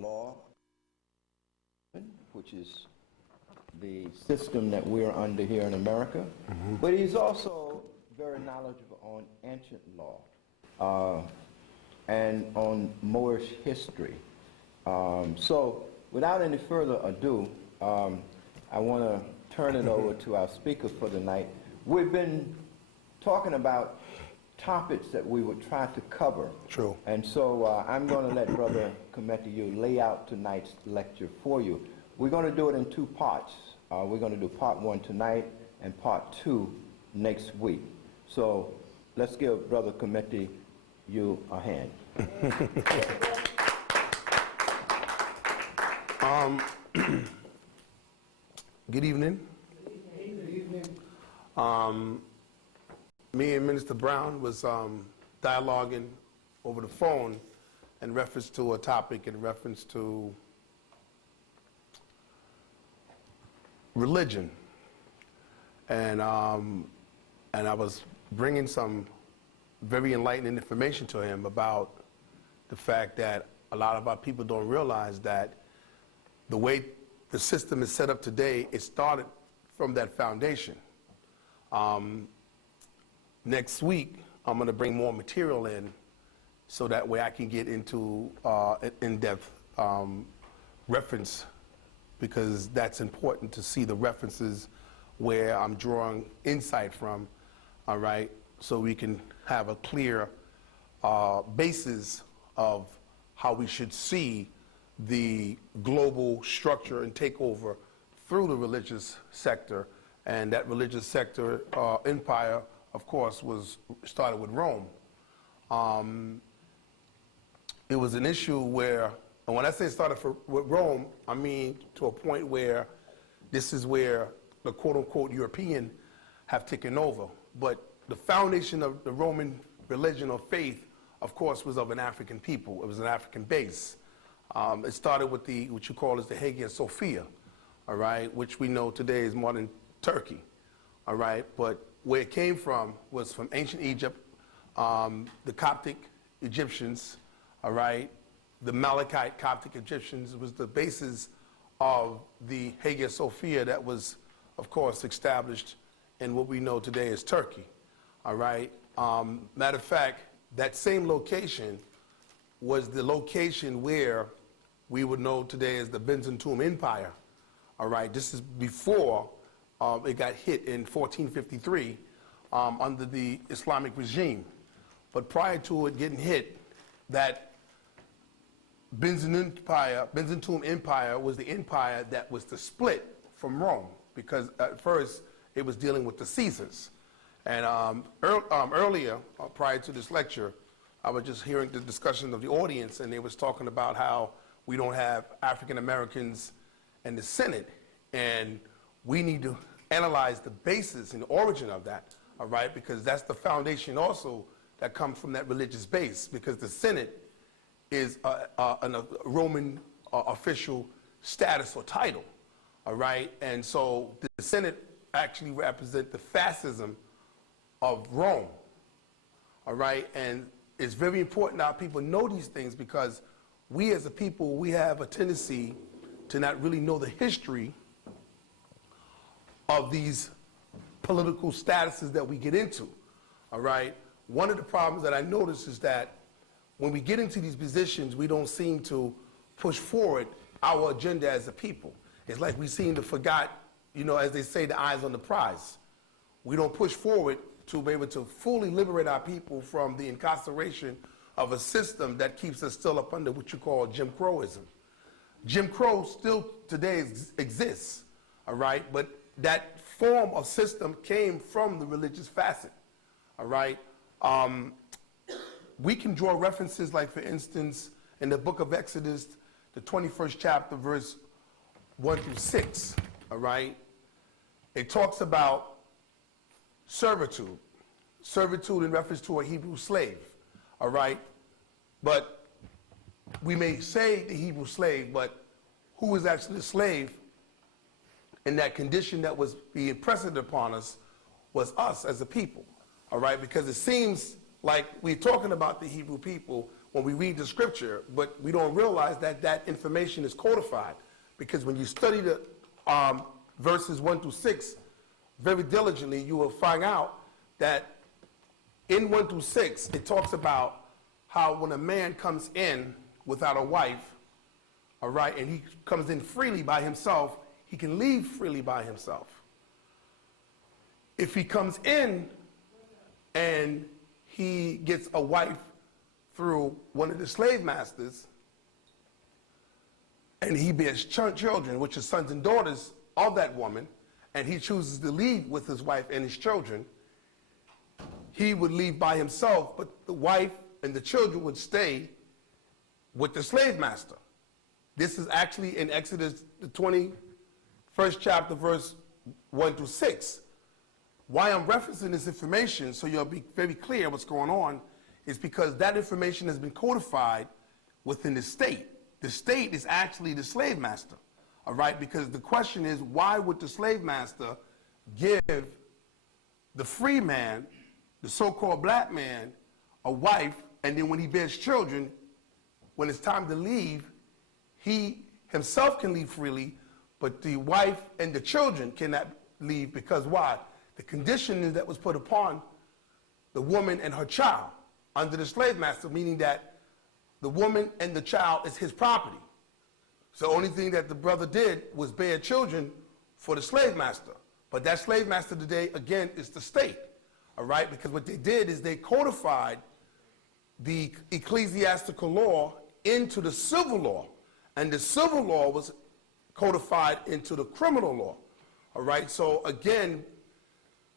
law, which is the system that we're under here in America, but he's also very knowledgeable on ancient law and on Moorish history. So without any further ado, I want to turn it over to our speaker for the night. We've been talking about topics that we would try to cover. True. And so I'm going to let Brother Kemitu lay out tonight's lecture for you. We're going to do it in two parts. We're going to do part one tonight and part two next week. So let's give Brother Kemitu a hand. Good evening. Good evening. Me and Minister Brown was dialoguing over the phone in reference to a topic in reference to religion, and I was bringing some very enlightening information to him about the fact that a lot of our people don't realize that the way the system is set up today, it started from that foundation. Next week, I'm going to bring more material in so that way I can get into an in-depth reference, because that's important to see the references where I'm drawing insight from, all right, so we can have a clear basis of how we should see the global structure and takeover through the religious sector. And that religious sector empire, of course, started with Rome. It was an issue where, and when I say started with Rome, I mean to a point where this is where the quote-unquote European have taken over. But the foundation of the Roman religion or faith, of course, was of an African people. It was an African base. It started with what you call as the Hagia Sophia, all right, which we know today is modern Turkey, all right? But where it came from was from ancient Egypt, the Coptic Egyptians, all right? The Malachite Coptic Egyptians was the basis of the Hagia Sophia that was, of course, established in what we know today as Turkey, all right? Matter of fact, that same location was the location where we would know today as the Byzantine Empire, all right? This is before it got hit in 1453 under the Islamic regime. But prior to it getting hit, that Byzantine Empire was the empire that was to split from Rome, because at first it was dealing with the Caesars. And earlier, prior to this lecture, I was just hearing the discussion of the audience, and they was talking about how we don't have African Americans in the Senate, and we need to analyze the basis and the origin of that, all right, because that's the foundation also that comes from that religious base, because the Senate is a Roman official status or title, all right, and so the Senate actually represents the fascism of Rome, all right, and it's very important that people know these things, because we as a people, we have a tendency to not really know the history of these political statuses that we get into, all right? One of the problems that I notice is that when we get into these positions, we don't seem to push forward our agenda as a people. It's like we seem to forget, you know, as they say, the eyes on the prize. We don't push forward to be able to fully liberate our people from the incarceration of a system that keeps us still up under what you call Jim Crowism. Jim Crow still today exists, all right? But that form of system came from the religious facet, all right? We can draw references like, for instance, in the book of Exodus, the 21st chapter, verse 1 through 6, all right? It talks about servitude in reference to a Hebrew slave, all right? But we may say the Hebrew slave, but who was actually a slave in that condition that was being pressed upon us was us as a people, all right? Because it seems like we're talking about the Hebrew people when we read the scripture, but we don't realize that that information is codified. Because when you study the verses 1 through 6 very diligently, you will find out that in 1 through 6, it talks about how when a man comes in without a wife, all right, and he comes in freely by himself, he can leave freely by himself. If he comes in and he gets a wife through one of the slave masters, and he bears children, which are sons and daughters of that woman, and he chooses to leave with his wife and his children, he would leave by himself, but the wife and the children would stay with the slave master. This is actually in Exodus, the 21st chapter, verse 1 through 6. Why I'm referencing this information, so you'll be very clear what's going on, is because that information has been codified within the state. The state is actually the slave master, all right? Because the question is, why would the slave master give the free man, the so-called black man, a wife, and then when he bears children, when it's time to leave, he himself can leave freely, but the wife and the children cannot leave because why? The condition that was put upon the woman and her child under the slave master, meaning that the woman and the child is his property. So the only thing that the brother did was bear children for the slave master. But that slave master today, again, is the state, all right? Because what they did is they codified the ecclesiastical law into the civil law, and the civil law was codified into the criminal law, all right? So again,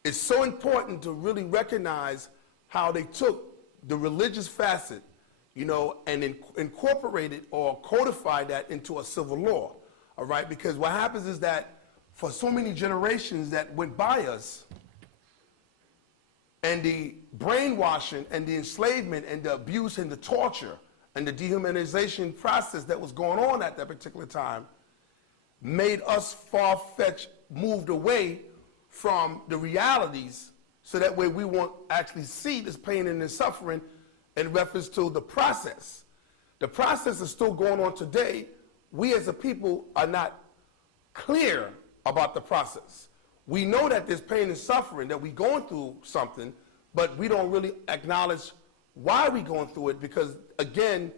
it's so important to really recognize how they took the religious facet, you know, and incorporated or codified that into a civil law, all right? Because what happens is that for so many generations that went by us, and the brainwashing and the enslavement and the abuse and the torture and the dehumanization process that was going on at that particular time made us far-fetched, moved away from the realities, so that way we won't actually see this pain and this suffering in reference to the process. The process is still going on today. We as a people are not clear about the process. We know that there's pain and suffering, that we're going through something, but we don't really acknowledge why we're going through it because, again,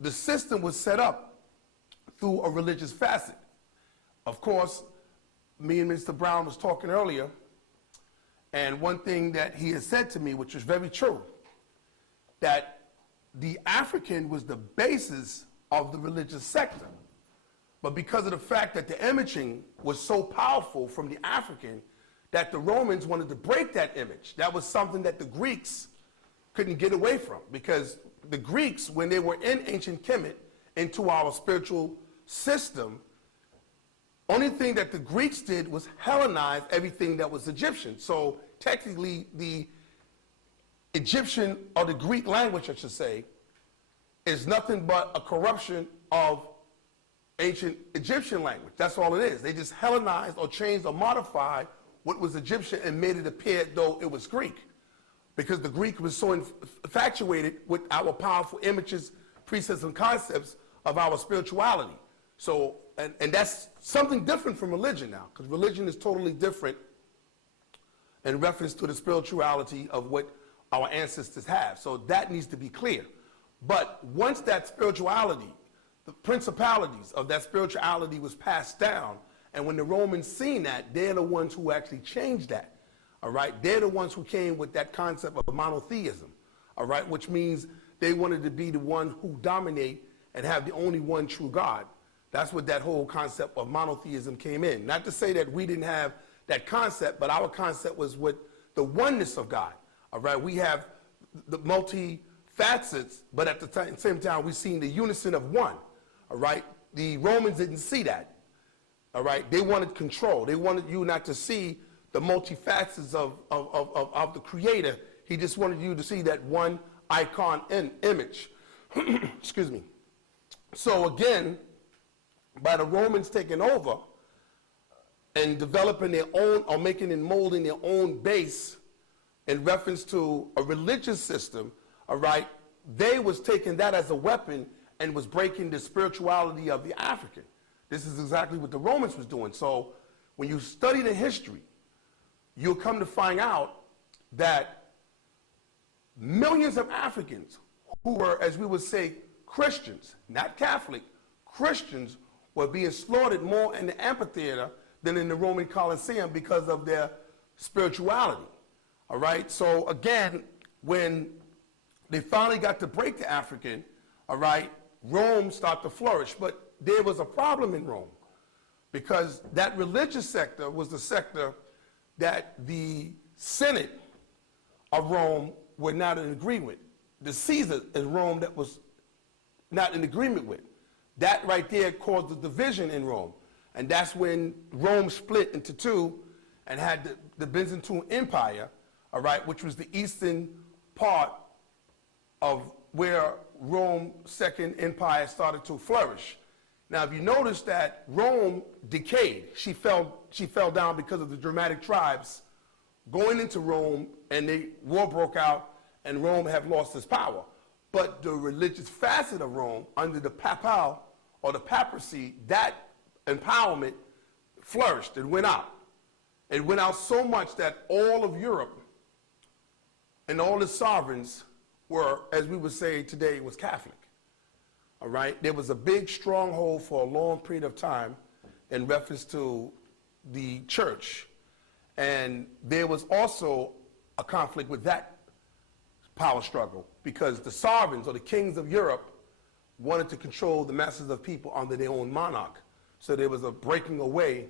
the system was set up through a religious facet. Of course, me and Mr. Brown was talking earlier, and one thing that he has said to me, which is very true, that the African was the basis of the religious sector. But because of the fact that the imaging was so powerful from the African, that the Romans wanted to break that image. That was something that the Greeks couldn't get away from, because the Greeks, when they were in ancient Kemet, into our spiritual system, only thing that the Greeks did was Hellenize everything that was Egyptian. So technically, the Egyptian, or the Greek language, I should say, is nothing but a corruption of ancient Egyptian language. That's all it is. They just Hellenized or changed or modified what was Egyptian and made it appear though it was Greek. Because the Greek was so infatuated with our powerful images, precepts, and concepts of our spirituality. So, and that's something different from religion now, because religion is totally different in reference to the spirituality of what our ancestors have. So that needs to be clear. But once that spirituality, the principalities of that spirituality was passed down, and when the Romans seen that, they're the ones who actually changed that, all right? They're the ones who came with that concept of monotheism, all right? Which means they wanted to be the one who dominate and have the only one true God. That's what that whole concept of monotheism came in. Not to say that we didn't have that concept, but our concept was with the oneness of God, all right? We have the multi-facets, but at the same time, we've seen the unison of one, all right? The Romans didn't see that, all right? They wanted control. They wanted you not to see the multi-facets of the Creator. He just wanted you to see that one icon and image. Excuse me. So again, by the Romans taking over and developing their own, or making and molding their own base in reference to a religious system, all right, they was taking that as a weapon and was breaking the spirituality of the African. This is exactly what the Romans was doing. So when you study the history, you'll come to find out that millions of Africans who were, as we would say, Christians, not Catholic, Christians, were being slaughtered more in the amphitheater than in the Roman Colosseum because of their spirituality. All right? So again, when they finally got to break the African, all right, Rome started to flourish. But there was a problem in Rome because that religious sector was the sector that the Senate of Rome were not in agreement. The Caesar in Rome that was not in agreement with. That right there caused the division in Rome. And that's when Rome split into two and had the Byzantine Empire, all right, which was the eastern part of where Rome's Second Empire started to flourish. Now, if you notice that Rome decayed, she fell down because of the Germanic tribes going into Rome, and the war broke out, and Rome have lost its power. But the religious facet of Rome, under the Papal or the papacy, that empowerment flourished and went out. It went out so much that all of Europe and all the sovereigns were, as we would say today, was Catholic. All right? There was a big stronghold for a long period of time in reference to the church. And there was also a conflict with that power struggle because the sovereigns or the kings of Europe wanted to control the masses of people under their own monarch. So there was a breaking away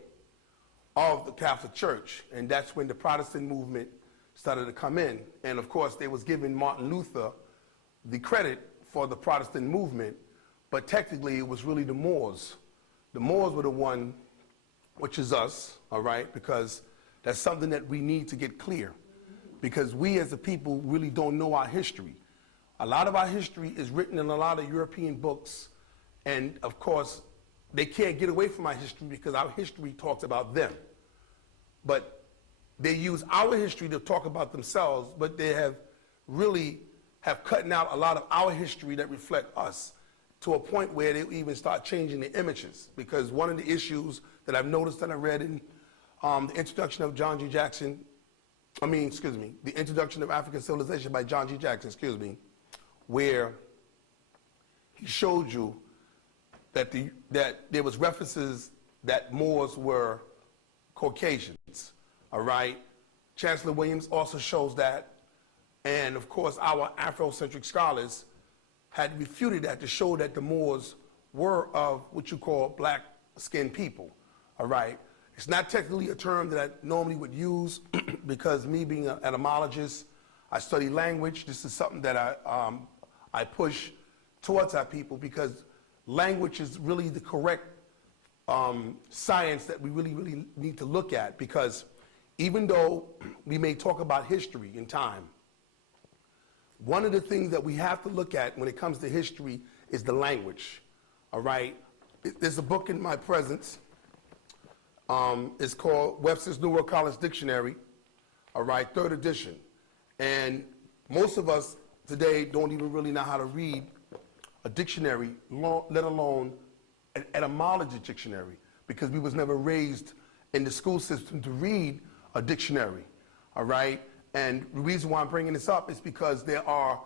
of the Catholic Church. And that's when the Protestant movement started to come in. And of course, they was giving Martin Luther the credit for the Protestant movement, but technically it was really the Moors. The Moors were the one, which is us, all right, because that's something that we need to get clear, because we as a people really don't know our history. A lot of our history is written in a lot of European books, and of course, they can't get away from our history because our history talks about them. But they use our history to talk about themselves, but they have really cutting out a lot of our history that reflect us, to a point where they even start changing the images. Because one of the issues that I've noticed that I read in the introduction of John G. Jackson, the introduction of African Civilization by John G. Jackson, where he showed you that there was references that Moors were Caucasians, all right? Chancellor Williams also shows that, and of course our Afrocentric scholars had refuted that to show that the Moors were of what you call black-skinned people, all right? It's not technically a term that I normally would use because me being an etymologist, I study language. This is something that I push towards our people because language is really the correct science that we really need to look at, because even though we may talk about history in time, one of the things that we have to look at when it comes to history is the language, all right? There's a book in my presence. It's called Webster's New World College Dictionary, all right, 3rd edition. And most of us today don't even really know how to read a dictionary, let alone an etymology dictionary, because we was never raised in the school system to read a dictionary, all right? And the reason why I'm bringing this up is because there are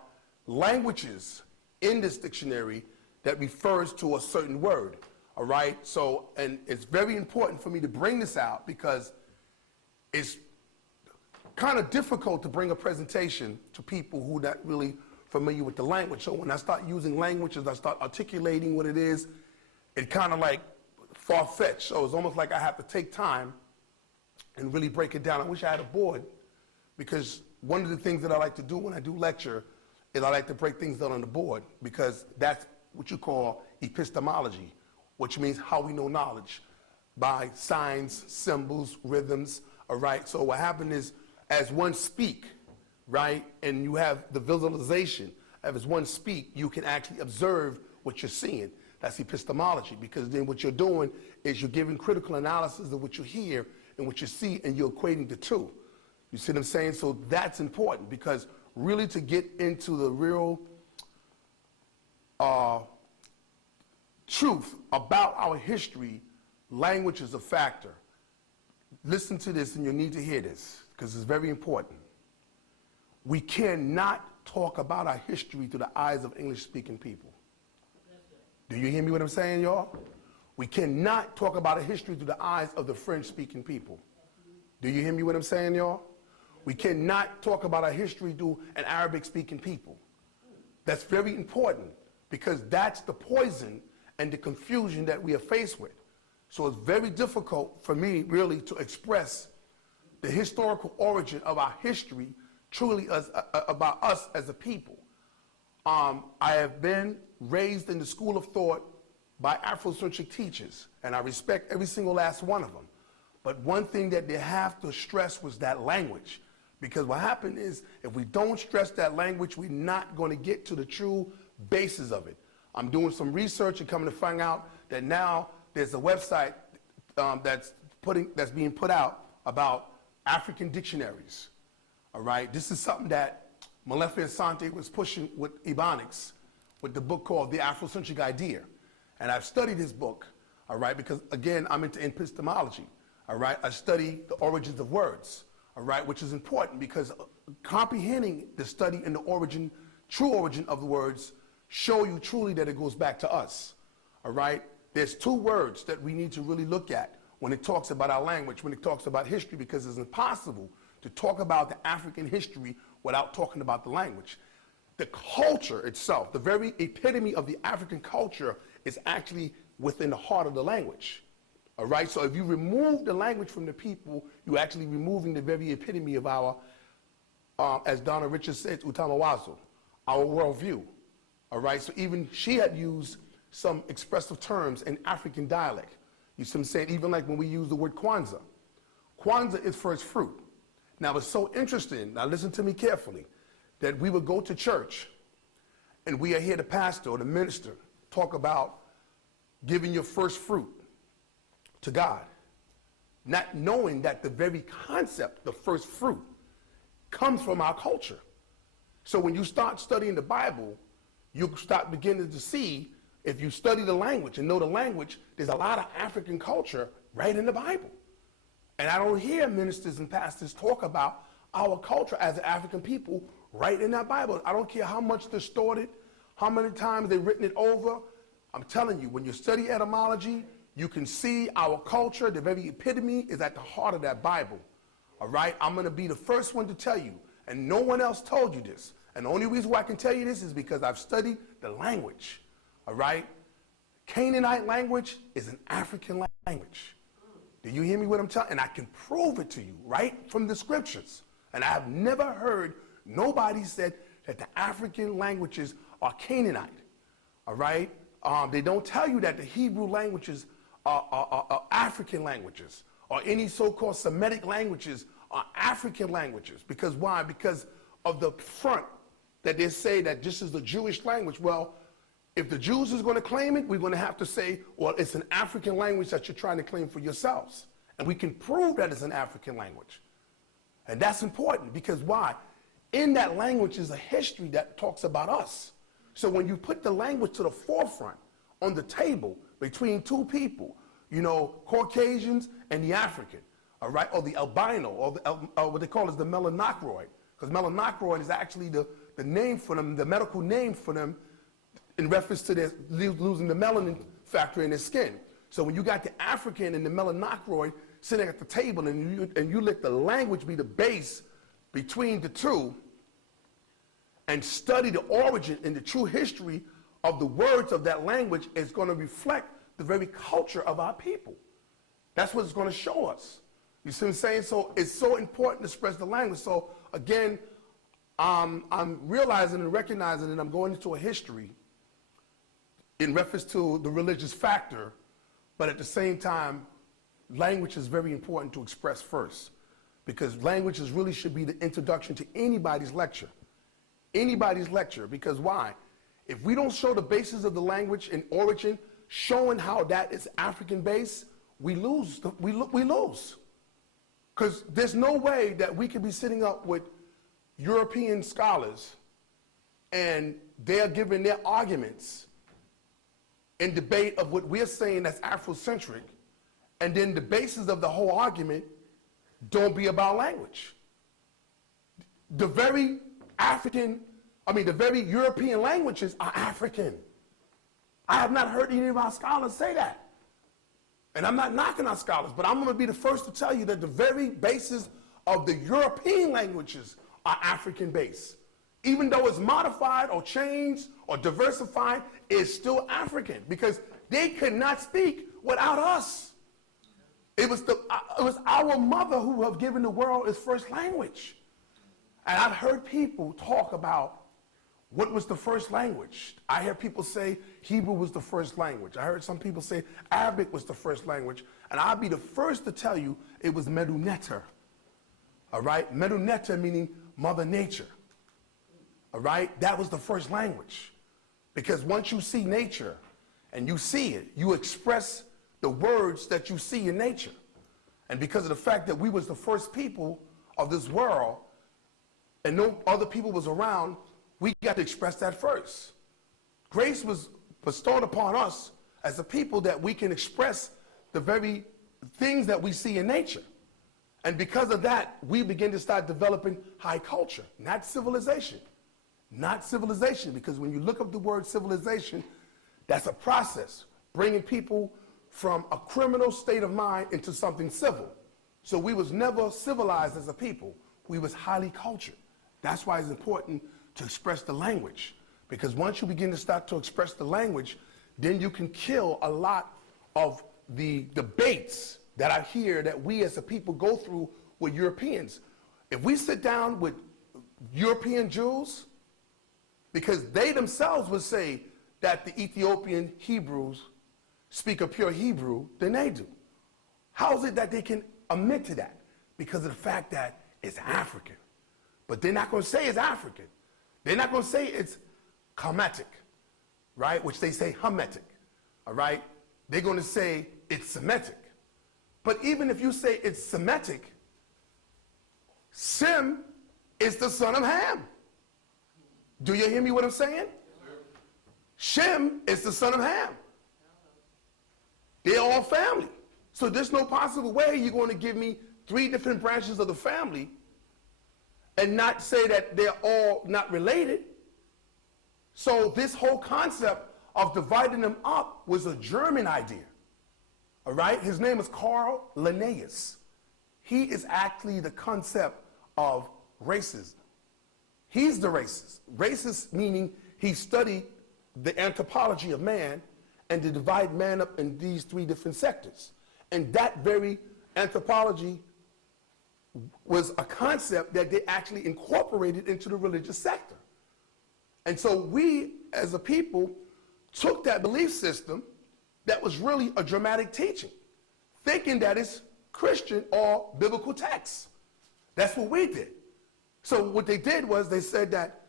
languages in this dictionary that refers to a certain word, all right? So, and it's very important for me to bring this out because it's kind of difficult to bring a presentation to people who are not really familiar with the language. So when I start using languages, I start articulating what it is, it kind of like far-fetched. So it's almost like I have to take time and really break it down. I wish I had a board, because one of the things that I like to do when I do lecture is I like to break things down on the board, because that's what you call epistemology, which means how we know knowledge, by signs, symbols, rhythms, all right? So what happened is, as one speak, right, and you have the visualization, as one speak, you can actually observe what you're seeing. That's epistemology, because then what you're doing is you're giving critical analysis of what you hear and what you see, and you're equating the two. You see what I'm saying? So that's important, because really to get into the real truth about our history, language is a factor. Listen to this, and you'll need to hear this, because it's very important. We cannot talk about our history through the eyes of English-speaking people. Do you hear me what I'm saying, y'all? We cannot talk about a history through the eyes of the French-speaking people. Do you hear me what I'm saying, y'all? We cannot talk about our history through an Arabic-speaking people. That's very important, because that's the poison and the confusion that we are faced with. So it's very difficult for me, really, to express the historical origin of our history truly about us as a people. I have been raised in the school of thought by Afrocentric teachers, and I respect every single last one of them. But one thing that they have to stress was that language. Because what happened is, if we don't stress that language, we're not going to get to the true basis of it. I'm doing some research and coming to find out that now there's a website that's being put out about African dictionaries. All right, this is something that Molefe Asante was pushing with Ebonics, with the book called The Afrocentric Idea. And I've studied his book, all right, because again, I'm into epistemology, all right? I study the origins of words, all right, which is important because comprehending the study and the origin, true origin of the words show you truly that it goes back to us, all right? There's two words that we need to really look at when it talks about our language, when it talks about history, because it's impossible to talk about the African history without talking about the language. The culture itself, the very epitome of the African culture is actually within the heart of the language. All right, so if you remove the language from the people, you're actually removing the very epitome of our, as Donna Richards said, Utamawazo, our worldview. All right, so even she had used some expressive terms in African dialect. You see what I'm saying? Even like when we use the word Kwanzaa. Kwanzaa is first fruit. Now it's so interesting, now listen to me carefully, that we would go to church and we hear the pastor or the minister talk about giving your first fruit to God, not knowing that the very concept, the first fruit, comes from our culture. So when you start studying the Bible, you start beginning to see, if you study the language and know the language, there's a lot of African culture right in the Bible. And I don't hear ministers and pastors talk about our culture as African people right in that Bible. I don't care how much distorted, how many times they've written it over. I'm telling you, when you study etymology, you can see our culture, the very epitome is at the heart of that Bible. All right? I'm going to be the first one to tell you, and no one else told you this. And the only reason why I can tell you this is because I've studied the language. All right? Canaanite language is an African language. Do you hear me what I'm telling you? And I can prove it to you right from the scriptures. And I have never heard nobody said that the African languages are Canaanite. All right? They don't tell you that the Hebrew languages are African languages, or any so-called Semitic languages are African languages. Because why? Because of the front that they say that this is the Jewish language. Well, if the Jews is going to claim it, we're going to have to say, well, it's an African language that you're trying to claim for yourselves. And we can prove that it's an African language. And that's important because why? In that language is a history that talks about us. So when you put the language to the forefront on the table between two people, you know, Caucasians and the African, all right, or the albino, or what they call is the melanocroid, because melanocroid is actually the name for them, the medical name for them in reference to their losing the melanin factor in their skin. So when you got the African and the melanocroid sitting at the table and you let the language be the base between the two and study the origin and the true history of the words of that language, is going to reflect the very culture of our people. That's what it's going to show us. You see what I'm saying? So it's so important to spread the language. So again, I'm realizing and recognizing that I'm going into a history in reference to the religious factor, but at the same time, language is very important to express first, because languages really should be the introduction to anybody's lecture. Anybody's lecture, because why? If we don't show the basis of the language and origin, showing how that is African based, we lose. We lose. Because there's no way that we could be sitting up with European scholars and they're giving their arguments in debate of what we're saying that's Afrocentric, and then the basis of the whole argument don't be about language. The very the very European languages are African. I have not heard any of our scholars say that. And I'm not knocking our scholars, but I'm going to be the first to tell you that the very basis of the European languages are African based. Even though it's modified or changed or diversified, it's still African because they could not speak without us. It was our mother who have given the world its first language. And I've heard people talk about what was the first language. I hear people say Hebrew was the first language. I heard some people say Arabic was the first language. And I'll be the first to tell you it was Medu Neter. All right? Medu Neter meaning Mother Nature. All right? That was the first language. Because once you see nature and you see it, you express the words that you see in nature. And because of the fact that we was the first people of this world and no other people was around, we got to express that first. Grace was bestowed upon us as a people that we can express the very things that we see in nature. And because of that, we begin to start developing high culture, not civilization. Not civilization, because when you look up the word civilization, that's a process, bringing people from a criminal state of mind into something civil. So we was never civilized as a people. We was highly cultured. That's why it's important to express the language, because once you begin to start to express the language, then you can kill a lot of the debates that I hear that we as a people go through with Europeans. If we sit down with European Jews, because they themselves would say that the Ethiopian Hebrews speak a pure Hebrew than they do. How is it that they can admit to that? Because of the fact that it's African. But they're not going to say it's African. They're not going to say it's Kemetic, right? Which they say Hamitic, all right? They're going to say it's Semitic. But even if you say it's Semitic, Sem is the son of Ham. Do you hear me what I'm saying? Shem is the son of Ham. They're all family. So there's no possible way you're going to give me 3 different branches of the family and not say that they're all not related. So this whole concept of dividing them up was a German idea. All right? His name is Karl Linnaeus. He is actually the concept of racism. He's the racist. Racist meaning he studied the anthropology of man and to divide man up in these 3 different sectors. And that very anthropology was a concept that they actually incorporated into the religious sector. And so we, as a people, took that belief system that was really a dramatic teaching, thinking that it's Christian or biblical texts. That's what we did. So what they did was they said that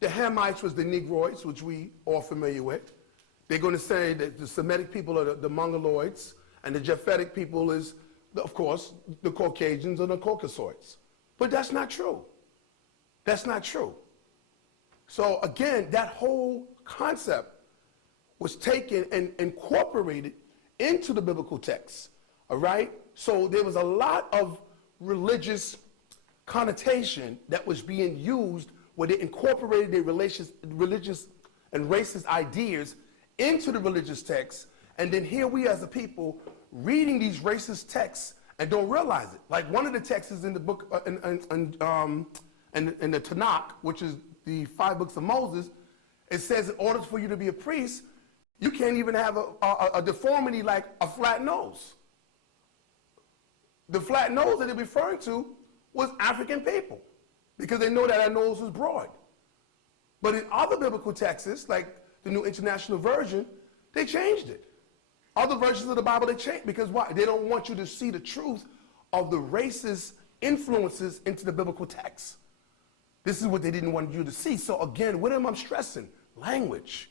the Hamites was the Negroids, which we are familiar with. They're going to say that the Semitic people are the Mongoloids, and the Japhetic people is, of course, the Caucasians or the Caucasoids. But that's not true. That's not true. So again, that whole concept was taken and incorporated into the biblical text, all right? So there was a lot of religious connotation that was being used where they incorporated their religious and racist ideas into the religious text, and then here we as a people reading these racist texts and don't realize it. Like one of the texts is in the book, in the Tanakh, which is the 5 books of Moses. It says in order for you to be a priest, you can't even have a deformity like a flat nose. The flat nose that they're referring to was African people, because they know that our nose was broad. But in other biblical texts, like the New International Version, they changed it. Other versions of the Bible, they changed, because why? They don't want you to see the truth of the racist influences into the biblical text. This is what they didn't want you to see. So again, what am I stressing? Language.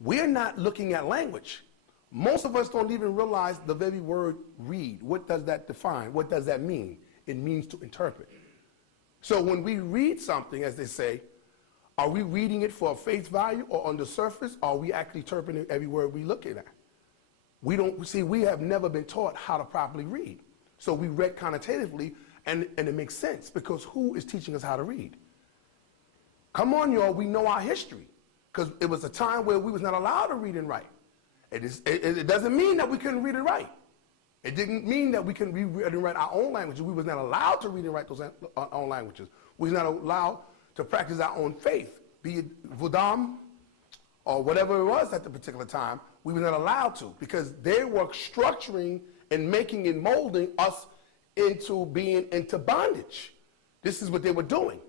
We're not looking at language. Most of us don't even realize the very word read. What does that define? What does that mean? It means to interpret. So when we read something, as they say, Are we reading it for face value or on the surface? Or are we actually interpreting every word we look at? We don't, see, we have never been taught how to properly read. So we read connotatively, and it makes sense, because who is teaching us how to read? Come on, y'all, we know our history, because it was a time where we was not allowed to read and write. It doesn't mean that we couldn't read and write. It didn't mean that we couldn't read and write our own languages. We was not allowed to read and write those our own languages. We was not allowed to practice our own faith, be it Vodam or whatever it was at the particular time. We were not allowed to, because they were structuring and making and molding us into being into bondage. This is what they were doing.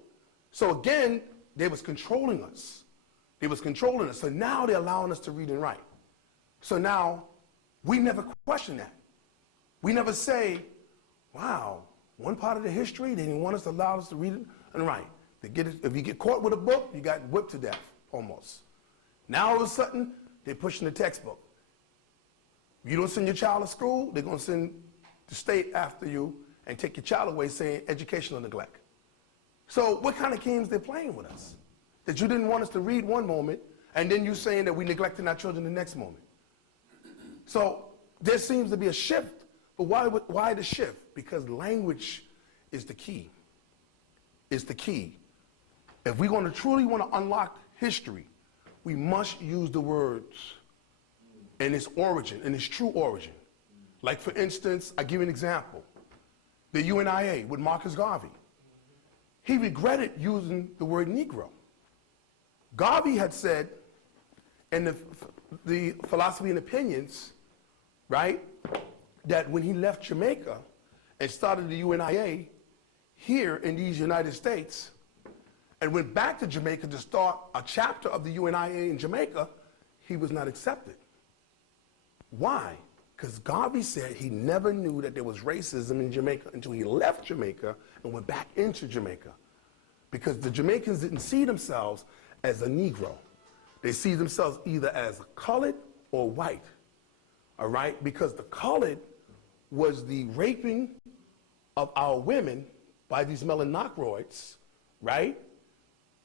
So again, they was controlling us. They was controlling us. So now they're allowing us to read and write. So now we never question that. We never say, wow, one part of the history, they didn't want us to allow us to read and write. If you get caught with a book, you got whipped to death, almost. Now all of a sudden, they're pushing the textbook. You don't send your child to school, they're going to send the state after you and take your child away, saying educational neglect. So what kind of games they're playing with us? That you didn't want us to read one moment, and then you saying that we neglecting our children the next moment. So there seems to be a shift. But why the shift? Because language is the key. Is the key. If we're going to truly want to unlock history, we must use the words in its origin, in its true origin. Like, for instance, I give you an example. The UNIA with Marcus Garvey. He regretted using the word Negro. Garvey had said in the Philosophy and Opinions, right, that when he left Jamaica and started the UNIA here in these United States and went back to Jamaica to start a chapter of the UNIA in Jamaica, he was not accepted. Why? Because Garvey said he never knew that there was racism in Jamaica until he left Jamaica and went back into Jamaica. Because the Jamaicans didn't see themselves as a Negro. They see themselves either as colored or white. All right? Because the colored was the raping of our women by these melanocroids, right?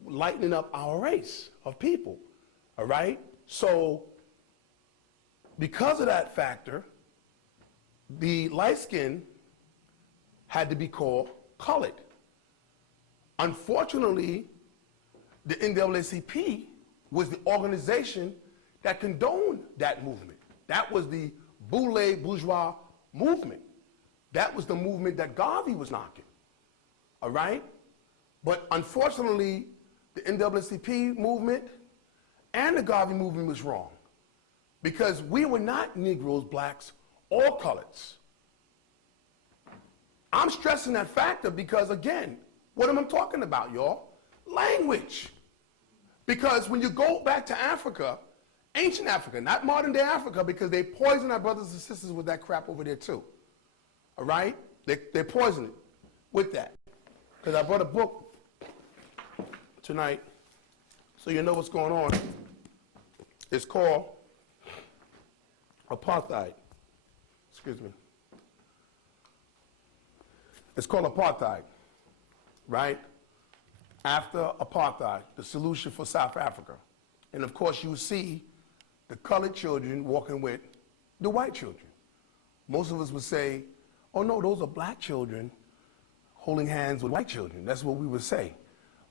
Lightening up our race of people, all right? So because of that factor, the light skin had to be called colored. Unfortunately, the NAACP was the organization that condoned that movement. That was the bourgeois movement. That was the movement that Garvey was knocking, all right? But unfortunately, the NAACP movement and the Garvey movement was wrong, because we were not Negroes, blacks, or coloreds. I'm stressing that factor because, again, what am I talking about, y'all? Language. Because when you go back to Africa, ancient Africa, not modern day Africa, because they poison our brothers and sisters with that crap over there too. All right? They poison it with that. Because I brought a book tonight, so you know what's going on. It's called Apartheid. Excuse me. It's called Apartheid, right? After Apartheid, the solution for South Africa. And of course, you see the colored children walking with the white children. Most of us would say, oh no, those are black children holding hands with white children. That's what we would say.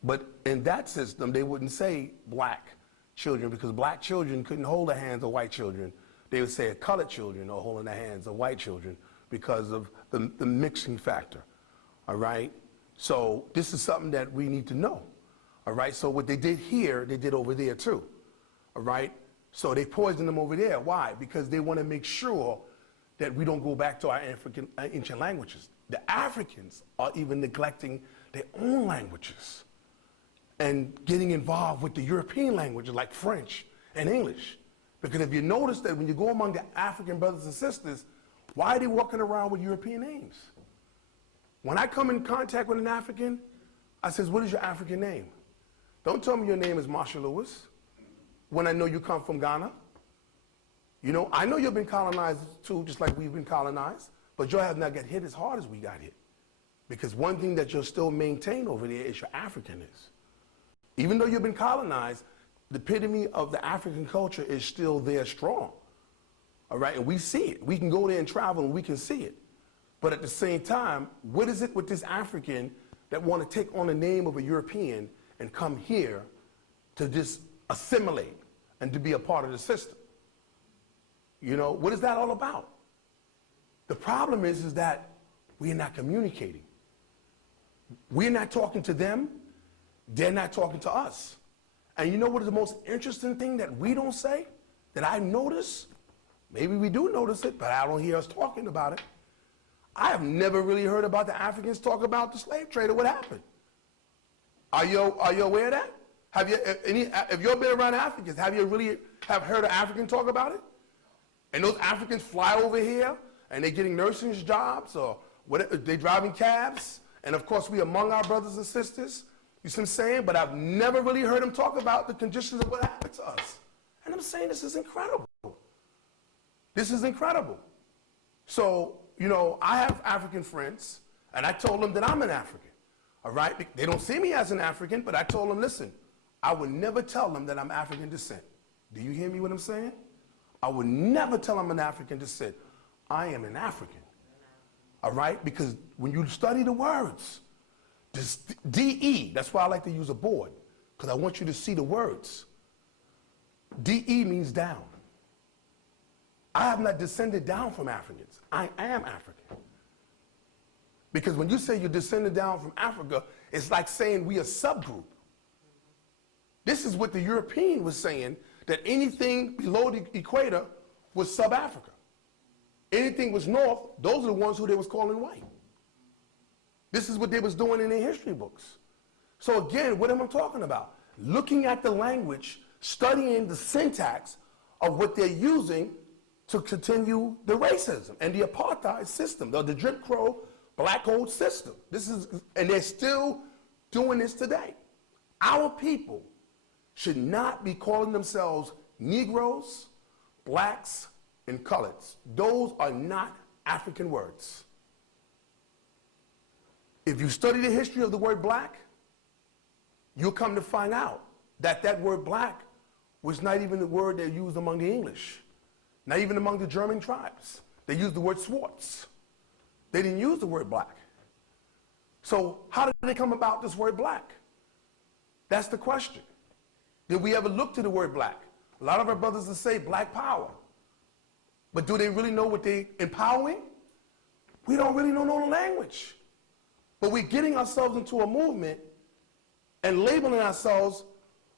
But in that system, they wouldn't say black children, because black children couldn't hold the hands of white children. They would say colored children are holding the hands of white children because of the mixing factor, all right? So this is something that we need to know, all right? So what they did here, they did over there too, all right? So they poisoned them over there. Why? Because they want to make sure that we don't go back to our African ancient languages. The Africans are even neglecting their own languages and getting involved with the European languages like French and English. Because if you notice that when you go among the African brothers and sisters, why are they walking around with European names? When I come in contact with an African, I says, what is your African name? Don't tell me your name is Marsha Lewis when I know you come from Ghana. You know, I know you've been colonized too, just like we've been colonized, but you have not got hit as hard as we got hit. Because one thing that you'll still maintain over there is your Africanness. Even though you've been colonized, the epitome of the African culture is still there strong. All right, and we see it. We can go there and travel and we can see it. But at the same time, what is it with this African that want to take on the name of a European and come here to just assimilate and to be a part of the system? You know, what is that all about? The problem is that we're not communicating. We're not talking to them. They're not talking to us. And you know what is the most interesting thing that we don't say, that I notice? Maybe we do notice it, but I don't hear us talking about it. I have never really heard about the Africans talk about the slave trade or what happened. Are you aware of that? Have you, if you've been around Africans, have you really heard an African talk about it? And those Africans fly over here and they're getting nursing jobs or they're driving cabs. And of course, we among our brothers and sisters. You see what I'm saying? But I've never really heard them talk about the conditions of what happened to us. And I'm saying this is incredible. This is incredible. So, you know, I have African friends, and I told them that I'm an African. All right? They don't see me as an African, but I told them, listen, I would never tell them that I'm African descent. Do you hear me what I'm saying? I would never tell them I'm an African descent. I am an African. All right? Because when you study the words, this DE, that's why I like to use a board, because I want you to see the words. DE means down. I have not descended down from Africans. I am African. Because when you say you're descended down from Africa, it's like saying we a subgroup. This is what the European was saying, that anything below the equator was sub-Africa. Anything was north, those are the ones who they was calling white. This is what they was doing in their history books. So again, what am I talking about? Looking at the language, studying the syntax of what they're using to continue the racism and the apartheid system, the Jim Crow black code system. And they're still doing this today. Our people should not be calling themselves Negroes, blacks, and coloreds. Those are not African words. If you study the history of the word black, you'll come to find out that that word black was not even the word they used among the English, not even among the German tribes. They used the word Schwarz. They didn't use the word black. So how did they come about this word black? That's the question. Did we ever look to the word black? A lot of our brothers will say black power. But do they really know what they're empowering? We don't really know the language. But we're getting ourselves into a movement and labeling ourselves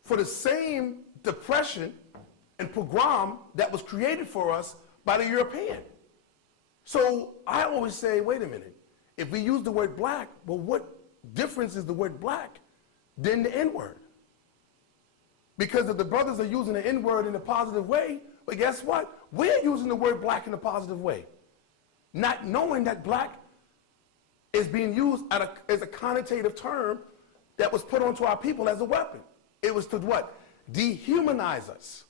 for the same depression and pogrom that was created for us by the European. So I always say, wait a minute. If we use the word black, well, what difference is the word black than the N-word? Because if the brothers are using the N-word in a positive way, but guess what? We're using the word black in a positive way, not knowing that black is being used as a connotative term that was put onto our people as a weapon. It was to what? Dehumanize us.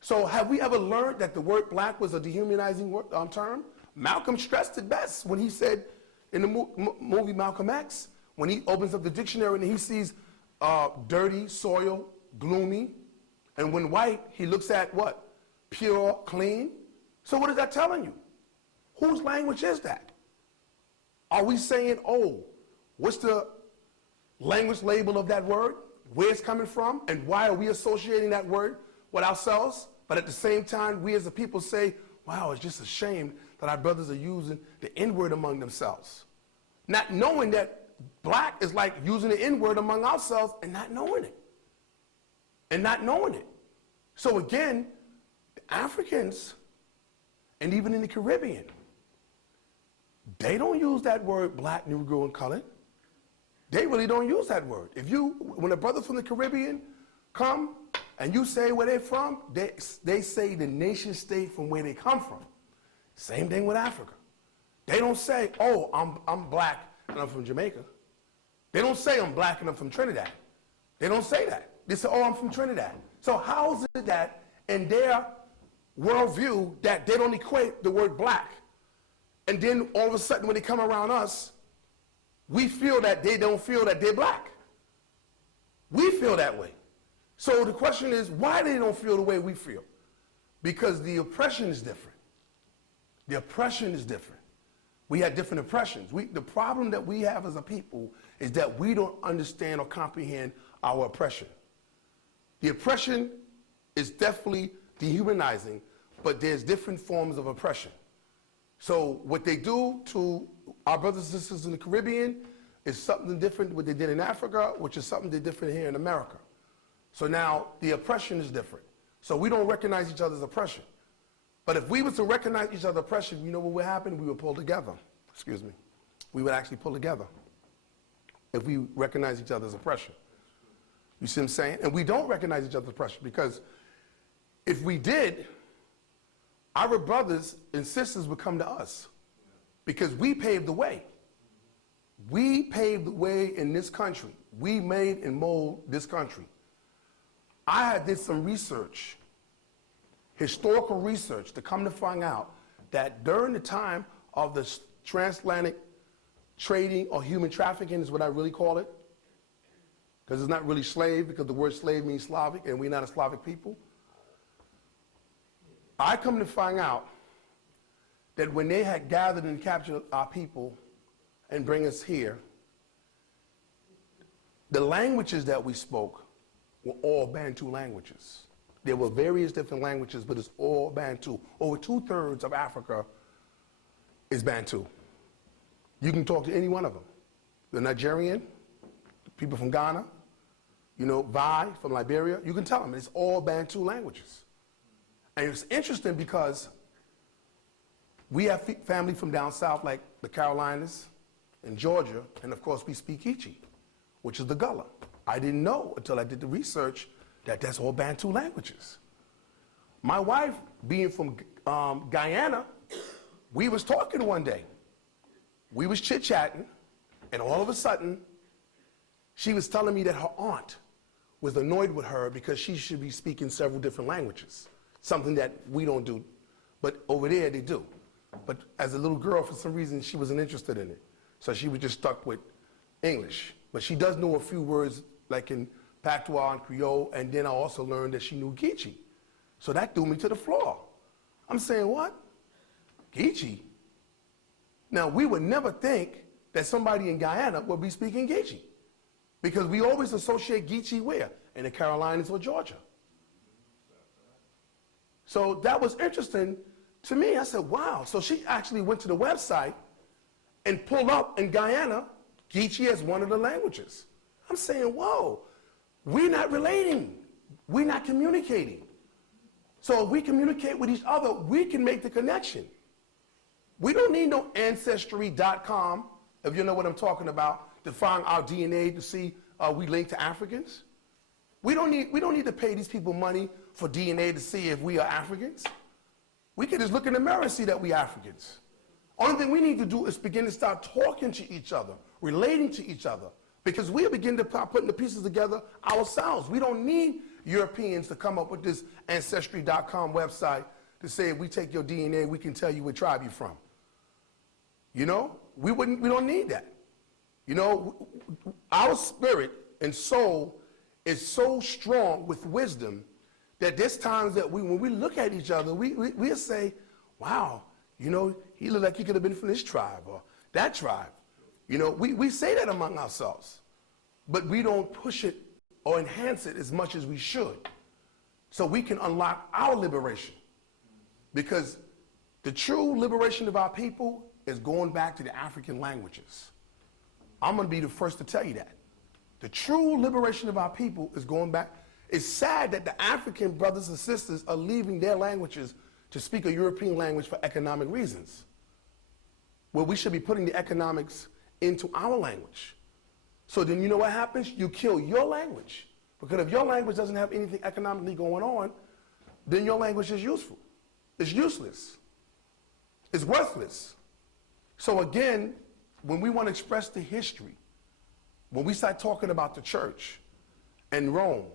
So have we ever learned that the word black was a dehumanizing term? Malcolm stressed it best when he said in the movie Malcolm X, when he opens up the dictionary and he sees dirty, soil, gloomy, and when white, he looks at what? Pure, clean. So what is that telling you? Whose language is that? Are we saying, oh, what's the language label of that word? Where it's coming from? And why are we associating that word with ourselves? But at the same time, we as a people say, wow, it's just a shame that our brothers are using the N-word among themselves. Not knowing that black is like using the N-word among ourselves and not knowing it. And not knowing it. So again, the Africans, and even in the Caribbean, they don't use that word black, Negro, and colored. They really don't use that word. When a brother from the Caribbean come and you say where they're from, they say the nation state from where they come from. Same thing with Africa. They don't say, oh, I'm black and I'm from Jamaica. They don't say I'm black and I'm from Trinidad. They don't say that. They say, oh, I'm from Trinidad. So how is it that in their worldview that they don't equate the word black? And then all of a sudden when they come around us, we feel that they don't feel that they're black. We feel that way. So the question is, why they don't feel the way we feel? Because the oppression is different. The oppression is different. We had different oppressions. The problem that we have as a people is that we don't understand or comprehend our oppression. The oppression is definitely dehumanizing, but there's different forms of oppression. So what they do to our brothers and sisters in the Caribbean is something different what they did in Africa, which is something they different here in America. So now the oppression is different. So we don't recognize each other's oppression. But if we were to recognize each other's oppression, you know what would happen? We would pull together. Excuse me. We would actually pull together if we recognize each other's oppression. You see what I'm saying? And we don't recognize each other's oppression because if we did, our brothers and sisters would come to us because we paved the way. We paved the way in this country. We made and mold this country. I had did some research, historical research, to come to find out that during the time of the transatlantic trading or human trafficking is what I really call it, because it's not really slave, because the word slave means Slavic, and we're not a Slavic people. I come to find out that when they had gathered and captured our people and bring us here, the languages that we spoke were all Bantu languages. There were various different languages, but it's all Bantu. Over 2/3 of Africa is Bantu. You can talk to any one of them. The Nigerian, people from Ghana, you know, Vai from Liberia, you can tell them it's all Bantu languages. And it's interesting because we have family from down south like the Carolinas and Georgia, and of course we speak Ichi, which is the Gullah. I didn't know until I did the research that that's all Bantu languages. My wife, being from Guyana, we was talking one day. We was chit-chatting, and all of a sudden, she was telling me that her aunt was annoyed with her because she should be speaking several different languages, something that we don't do, but over there they do. But as a little girl, for some reason, she wasn't interested in it. So she was just stuck with English. But she does know a few words like in Patois and Creole, and then I also learned that she knew Geechee. So that threw me to the floor. I'm saying, what? Geechee? Now, we would never think that somebody in Guyana would be speaking Geechee, because we always associate Geechee where? In the Carolinas or Georgia. So that was interesting to me. I said, wow. So she actually went to the website and pulled up in Guyana Geechee as one of the languages. I'm saying, whoa, we're not relating. We're not communicating. So if we communicate with each other, we can make the connection. We don't need no Ancestry.com, if you know what I'm talking about, to find our DNA to see we link to Africans. We don't need to pay these people money for DNA to see if we are Africans. We can just look in the mirror and see that we Africans. Only thing we need to do is begin to start talking to each other, relating to each other, because we'll begin to start putting the pieces together ourselves. We don't need Europeans to come up with this Ancestry.com website to say if we take your DNA, we can tell you what tribe you're from. You know, we don't need that. You know, our spirit and soul is so strong with wisdom that there's times that when we look at each other, we'll say, wow, you know, he looked like he could have been from this tribe or that tribe. You know, we say that among ourselves, but we don't push it or enhance it as much as we should, so we can unlock our liberation. Because the true liberation of our people is going back to the African languages. I'm going to be the first to tell you that. The true liberation of our people is going back. It's sad that the African brothers and sisters are leaving their languages to speak a European language for economic reasons, where we should be putting the economics into our language. So then you know what happens? You kill your language. Because if your language doesn't have anything economically going on, then your language is useful. It's useless. It's worthless. So again, when we want to express the history, when we start talking about the church and Rome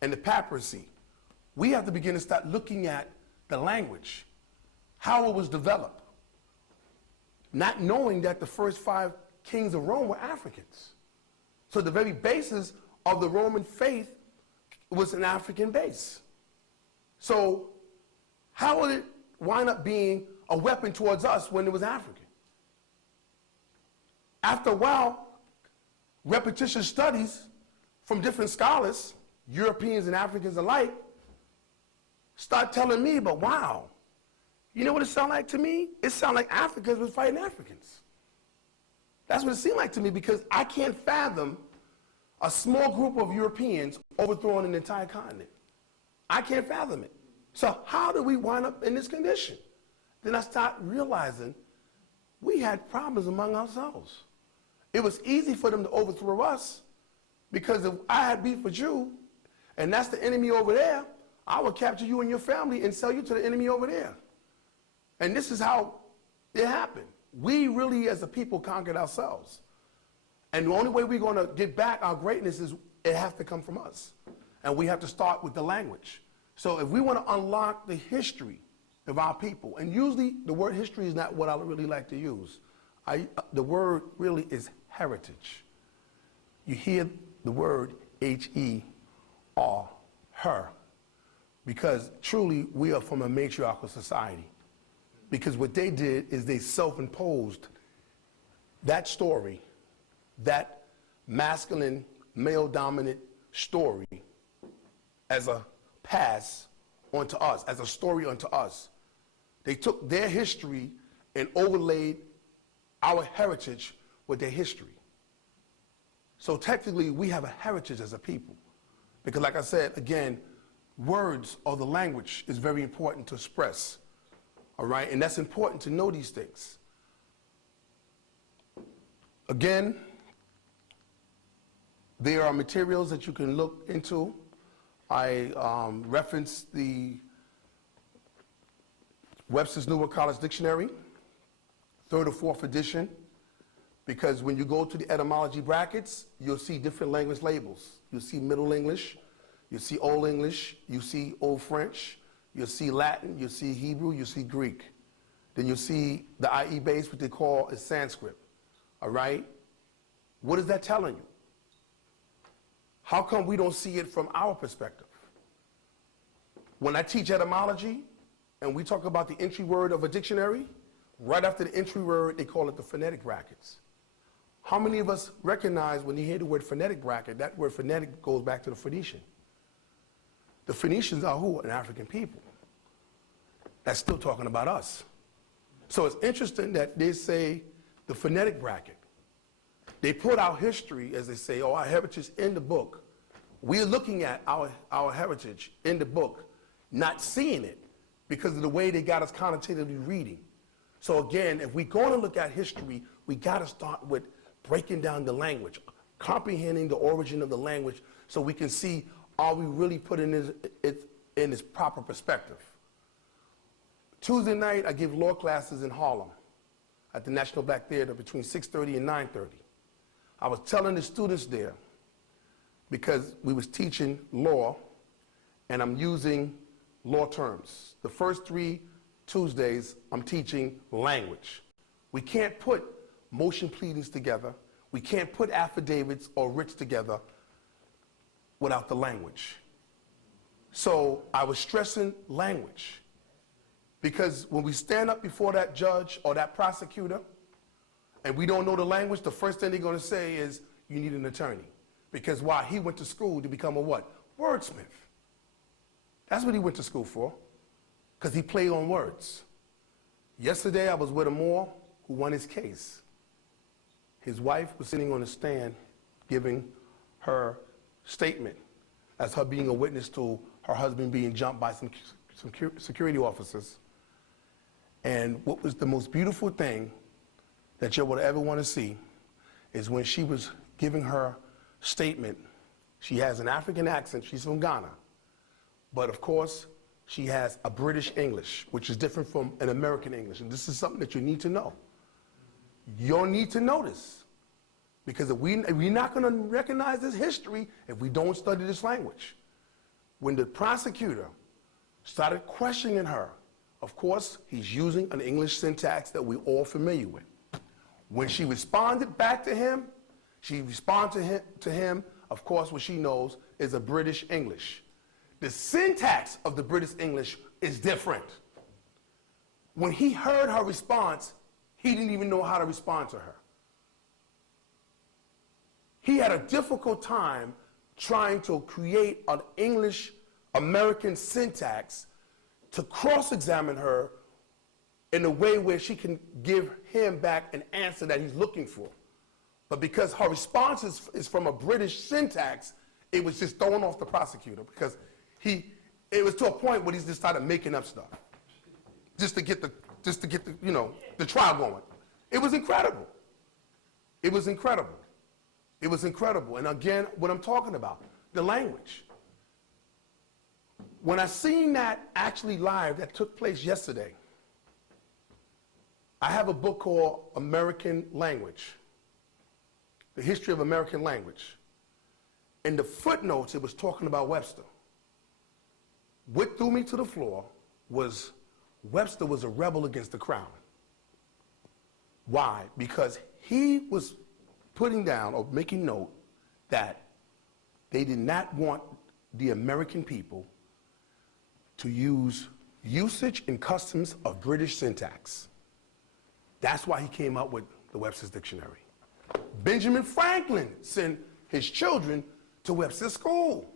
and the papacy, we have to begin to start looking at the language, how it was developed, not knowing that the first 5 kings of Rome were Africans. So the very basis of the Roman faith was an African base. So how would it wind up being a weapon towards us when it was African? After a while, repetitious studies from different scholars, Europeans and Africans alike, start telling me, but wow, you know what it sounded like to me? It sounded like Africans was fighting Africans. That's what it seemed like to me, because I can't fathom a small group of Europeans overthrowing an entire continent. I can't fathom it. So how did we wind up in this condition? Then I started realizing we had problems among ourselves. It was easy for them to overthrow us, because if I had beef with you, and that's the enemy over there, I would capture you and your family and sell you to the enemy over there. And this is how it happened. We really, as a people, conquered ourselves. And the only way we're going to get back our greatness is it has to come from us. And we have to start with the language. So if we want to unlock the history of our people, and usually the word history is not what I really like to use. The word really is heritage. You hear the word H-E-R, her, because truly we are from a matriarchal society. Because what they did is they self-imposed that story, that masculine, male-dominant story, as a pass onto us, as a story unto us. They took their history and overlaid our heritage with their history. So technically, we have a heritage as a people. Because like I said, again, words or the language is very important to express. All right, and that's important to know these things. Again, there are materials that you can look into. I referenced the Webster's New World College Dictionary, 3rd or 4th edition, because when you go to the etymology brackets, you'll see different language labels. You'll see Middle English, you'll see Old English, you'll see Old French, you'll see Latin, you'll see Hebrew, you'll see Greek. Then you'll see the IE base, what they call is Sanskrit. All right? What is that telling you? How come we don't see it from our perspective? When I teach etymology and we talk about the entry word of a dictionary, right after the entry word, they call it the phonetic brackets. How many of us recognize when you hear the word phonetic bracket, that word phonetic goes back to the Phoenician? The Phoenicians are who? An African people. That's still talking about us. So it's interesting that they say the phonetic bracket. They put our history, as they say, or our heritage in the book. We're looking at our heritage in the book, not seeing it because of the way they got us connotatively reading. So again, if we're going to look at history, we got to start with breaking down the language, comprehending the origin of the language so we can see, are we really putting it in its proper perspective? Tuesday night, I give law classes in Harlem at the National Black Theater between 6:30 and 9:30. I was telling the students there, because we was teaching law, and I'm using law terms. The first 3 Tuesdays, I'm teaching language. We can't put motion pleadings together. We can't put affidavits or writs together without the language. So I was stressing language. Because when we stand up before that judge or that prosecutor and we don't know the language, the first thing they're going to say is, you need an attorney. Because why? He went to school to become a what? Wordsmith. That's what he went to school for, because he played on words. Yesterday, I was with a Moor who won his case. His wife was sitting on the stand giving her statement as her being a witness to her husband being jumped by some security officers. And what was the most beautiful thing that you would ever want to see is when she was giving her statement. She has an African accent. She's from Ghana. But of course, she has a British English, which is different from an American English. And this is something that you need to know. You'll need to know this. Because if we're not going to recognize this history if we don't study this language. When the prosecutor started questioning her, of course, he's using an English syntax that we're all familiar with. When she responded back to him, she responded to him of course, what she knows is a British English. The syntax of the British English is different. When he heard her response, he didn't even know how to respond to her. He had a difficult time trying to create an English American syntax to cross-examine her in a way where she can give him back an answer that he's looking for. But because her response is from a British syntax, it was just thrown off the prosecutor because it was to a point where he just started making up stuff just to get the the trial going. It was incredible. It was incredible. It was incredible. And again, what I'm talking about, the language. When I seen that actually live that took place yesterday, I have a book called American Language, The History of American Language. In the footnotes, it was talking about Webster. What threw me to the floor was Webster was a rebel against the crown. Why? Because he was putting down or making note that they did not want the American people to use usage and customs of British syntax. That's why he came up with the Webster's Dictionary. Benjamin Franklin sent his children to Webster School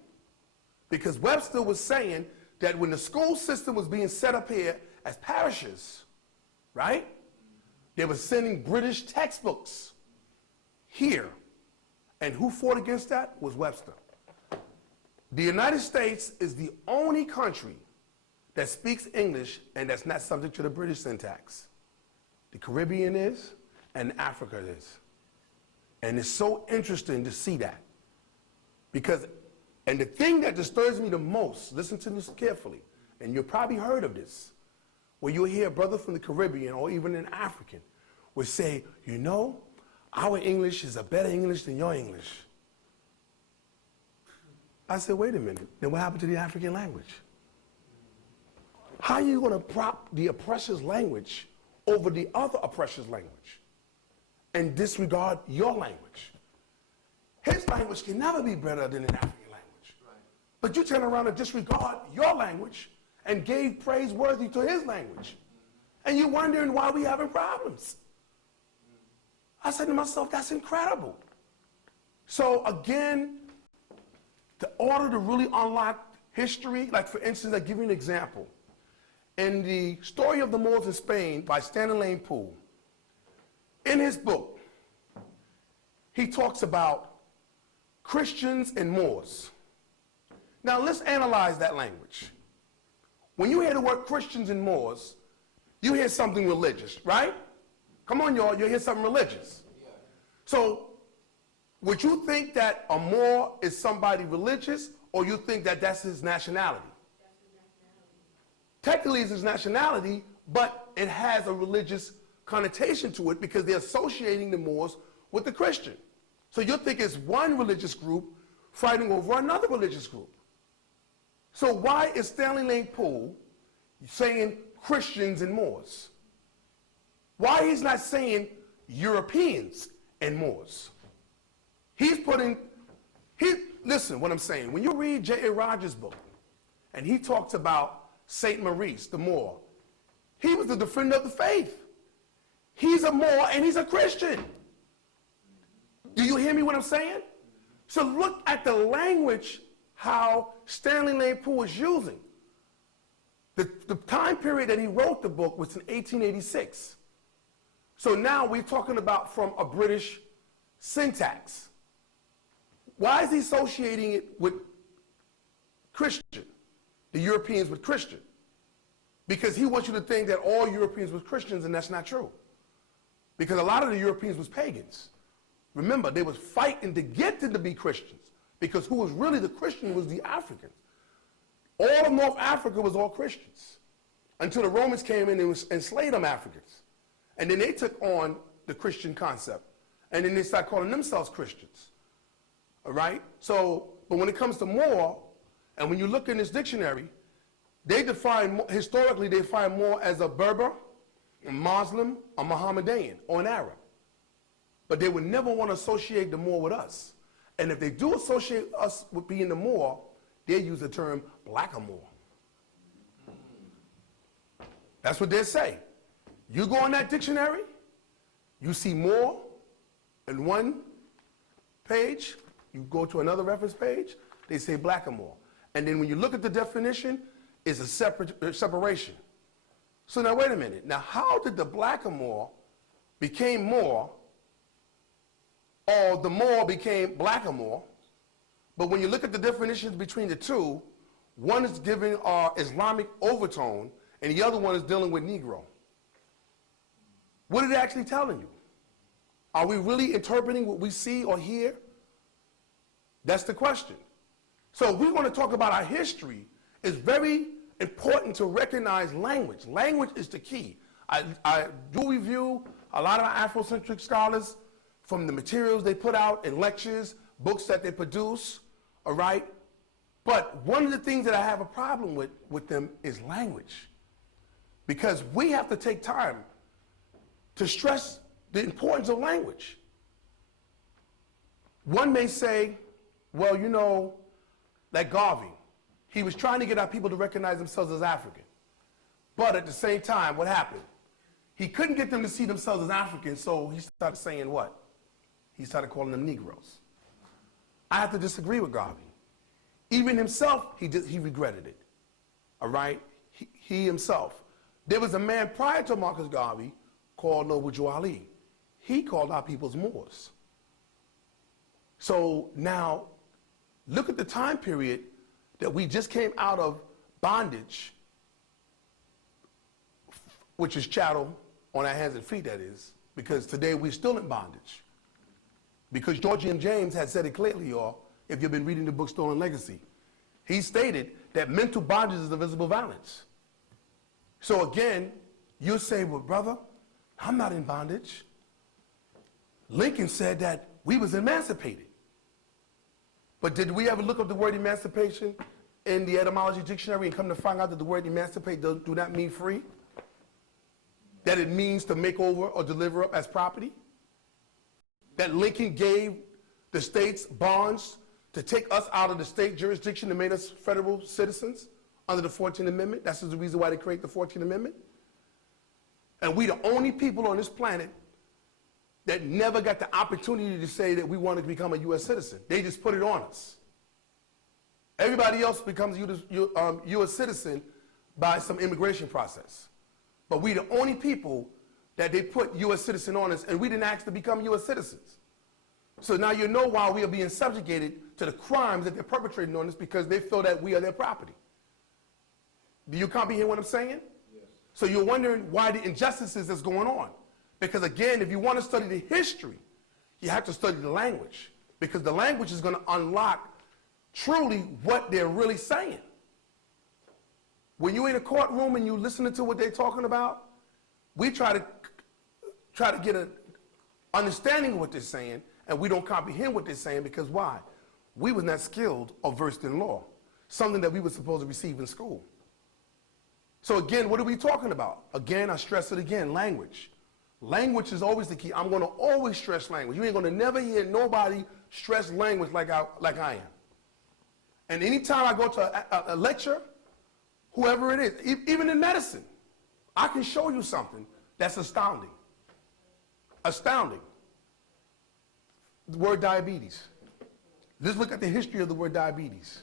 because Webster was saying that when the school system was being set up here as parishes, right, they were sending British textbooks here. And who fought against that was Webster. The United States is the only country that speaks English and that's not subject to the British syntax. The Caribbean is, and Africa is. And it's so interesting to see that. Because, and the thing that disturbs me the most, listen to this carefully, and you've probably heard of this, where you'll hear a brother from the Caribbean or even an African will say, you know, our English is a better English than your English. I said, wait a minute, then what happened to the African language? How are you going to prop the oppressor's language over the other oppressor's language and disregard your language? His language can never be better than an African language. Right. But you turn around and disregard your language and gave praiseworthy to his language. And you're wondering why we having problems. I said to myself, that's incredible. So again, the order to really unlock history, like for instance, I'll give you an example. In the Story of the Moors in Spain by Stanley Lane Poole, in his book, he talks about Christians and Moors. Now let's analyze that language. When you hear the word Christians and Moors, you hear something religious, right? Come on, y'all, you hear something religious. Yeah. So would you think that a Moor is somebody religious, or you think that that's his nationality? That's his nationality. Technically it's his nationality, but it has a religious connotation to it because they're associating the Moors with the Christian. So you'll think it's one religious group fighting over another religious group. So why is Stanley Lane Poole saying Christians and Moors? Why he's not saying Europeans and Moors? He's putting, listen what I'm saying. When you read J.A. Rogers' book, and he talks about St. Maurice, the Moor, he was the defender of the faith. He's a Moor and he's a Christian. Do you hear me what I'm saying? So look at the language how Stanley Lane Poole is using. The time period that he wrote the book was in 1886. So now we're talking about from a British syntax. Why is he associating it with Christian, the Europeans with Christian? Because he wants you to think that all Europeans were Christians, and that's not true. Because a lot of the Europeans was pagans. Remember, they was fighting to get them to be Christians, because who was really the Christian was the Africans. All of North Africa was all Christians until the Romans came in and enslaved them Africans. And then they took on the Christian concept. And then they started calling themselves Christians. All right? So, but when it comes to Moor, and when you look in this dictionary, they define, historically, they define Moor as a Berber, a Muslim, a Mohammedan, or an Arab. But they would never want to associate the Moor with us. And if they do associate us with being the Moor, they use the term blackamoor. That's what they say. You go in that dictionary, you see Moor in one page, you go to another reference page, they say blackamoor. And then when you look at the definition, it's a separation. So now wait a minute. Now how did the blackamoor became Moor, or the Moor became blackamoor? But when you look at the definitions between the two, one is giving our Islamic overtone, and the other one is dealing with Negro. What are they actually telling you? Are we really interpreting what we see or hear? That's the question. So if we're going to talk about our history, it's very important to recognize language. Language is the key. I do review a lot of Afrocentric scholars from the materials they put out in lectures, books that they produce, all right? But one of the things that I have a problem with them is language. Because we have to take time to stress the importance of language. One may say, well, you know, like Garvey, he was trying to get our people to recognize themselves as African. But at the same time, what happened? He couldn't get them to see themselves as African, so he started saying what? He started calling them Negroes. I have to disagree with Garvey. Even himself, he regretted it, all right? He himself. There was a man prior to Marcus Garvey called Noble Ali. He called our peoples Moors. So now, look at the time period that we just came out of bondage, which is chattel on our hands and feet, that is, because today we're still in bondage. Because George M. James had said it clearly, y'all, if you've been reading the book Stolen Legacy. He stated that mental bondage is divisible violence. So again, you'll say, well, brother, I'm not in bondage. Lincoln said that we was emancipated. But did we ever look up the word emancipation in the etymology dictionary and come to find out that the word emancipate do not mean free? That it means to make over or deliver up as property? That Lincoln gave the states bonds to take us out of the state jurisdiction and made us federal citizens under the 14th Amendment? That's the reason why they create the 14th Amendment. And we the only people on this planet that never got the opportunity to say that we wanted to become a U.S. citizen. They just put it on us. Everybody else becomes U.S. citizen by some immigration process. But we the only people that they put U.S. citizen on us, and we didn't ask to become U.S. citizens. So now you know why we are being subjugated to the crimes that they're perpetrating on us, because they feel that we are their property. Do you comprehend what I'm saying? Yes. So you're wondering why the injustices that's going on. Because again, if you want to study the history, you have to study the language. Because the language is going to unlock truly what they're really saying. When you're in a courtroom and you're listening to what they're talking about, we try to get an understanding of what they're saying, and we don't comprehend what they're saying because why? We were not skilled or versed in law, something that we were supposed to receive in school. So again, what are we talking about? Again, I stress it again, language. Language is always the key. I'm going to always stress language. You ain't going to never hear nobody stress language like I am. And anytime I go to a lecture, whoever it is, even in medicine, I can show you something that's astounding. Astounding. The word diabetes. Let's look at the history of the word diabetes.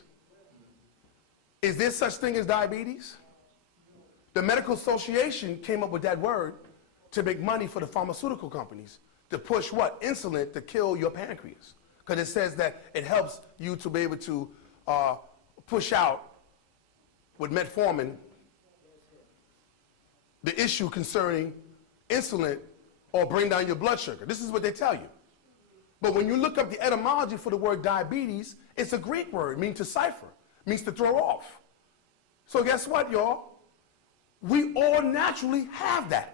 Is there such thing as diabetes? The Medical Association came up with that word to make money for the pharmaceutical companies to push what? Insulin to kill your pancreas. Because it says that it helps you to be able to push out with metformin the issue concerning insulin or bring down your blood sugar. This is what they tell you. But when you look up the etymology for the word diabetes, it's a Greek word. It means to cipher, means to throw off. So guess what, y'all? We all naturally have that.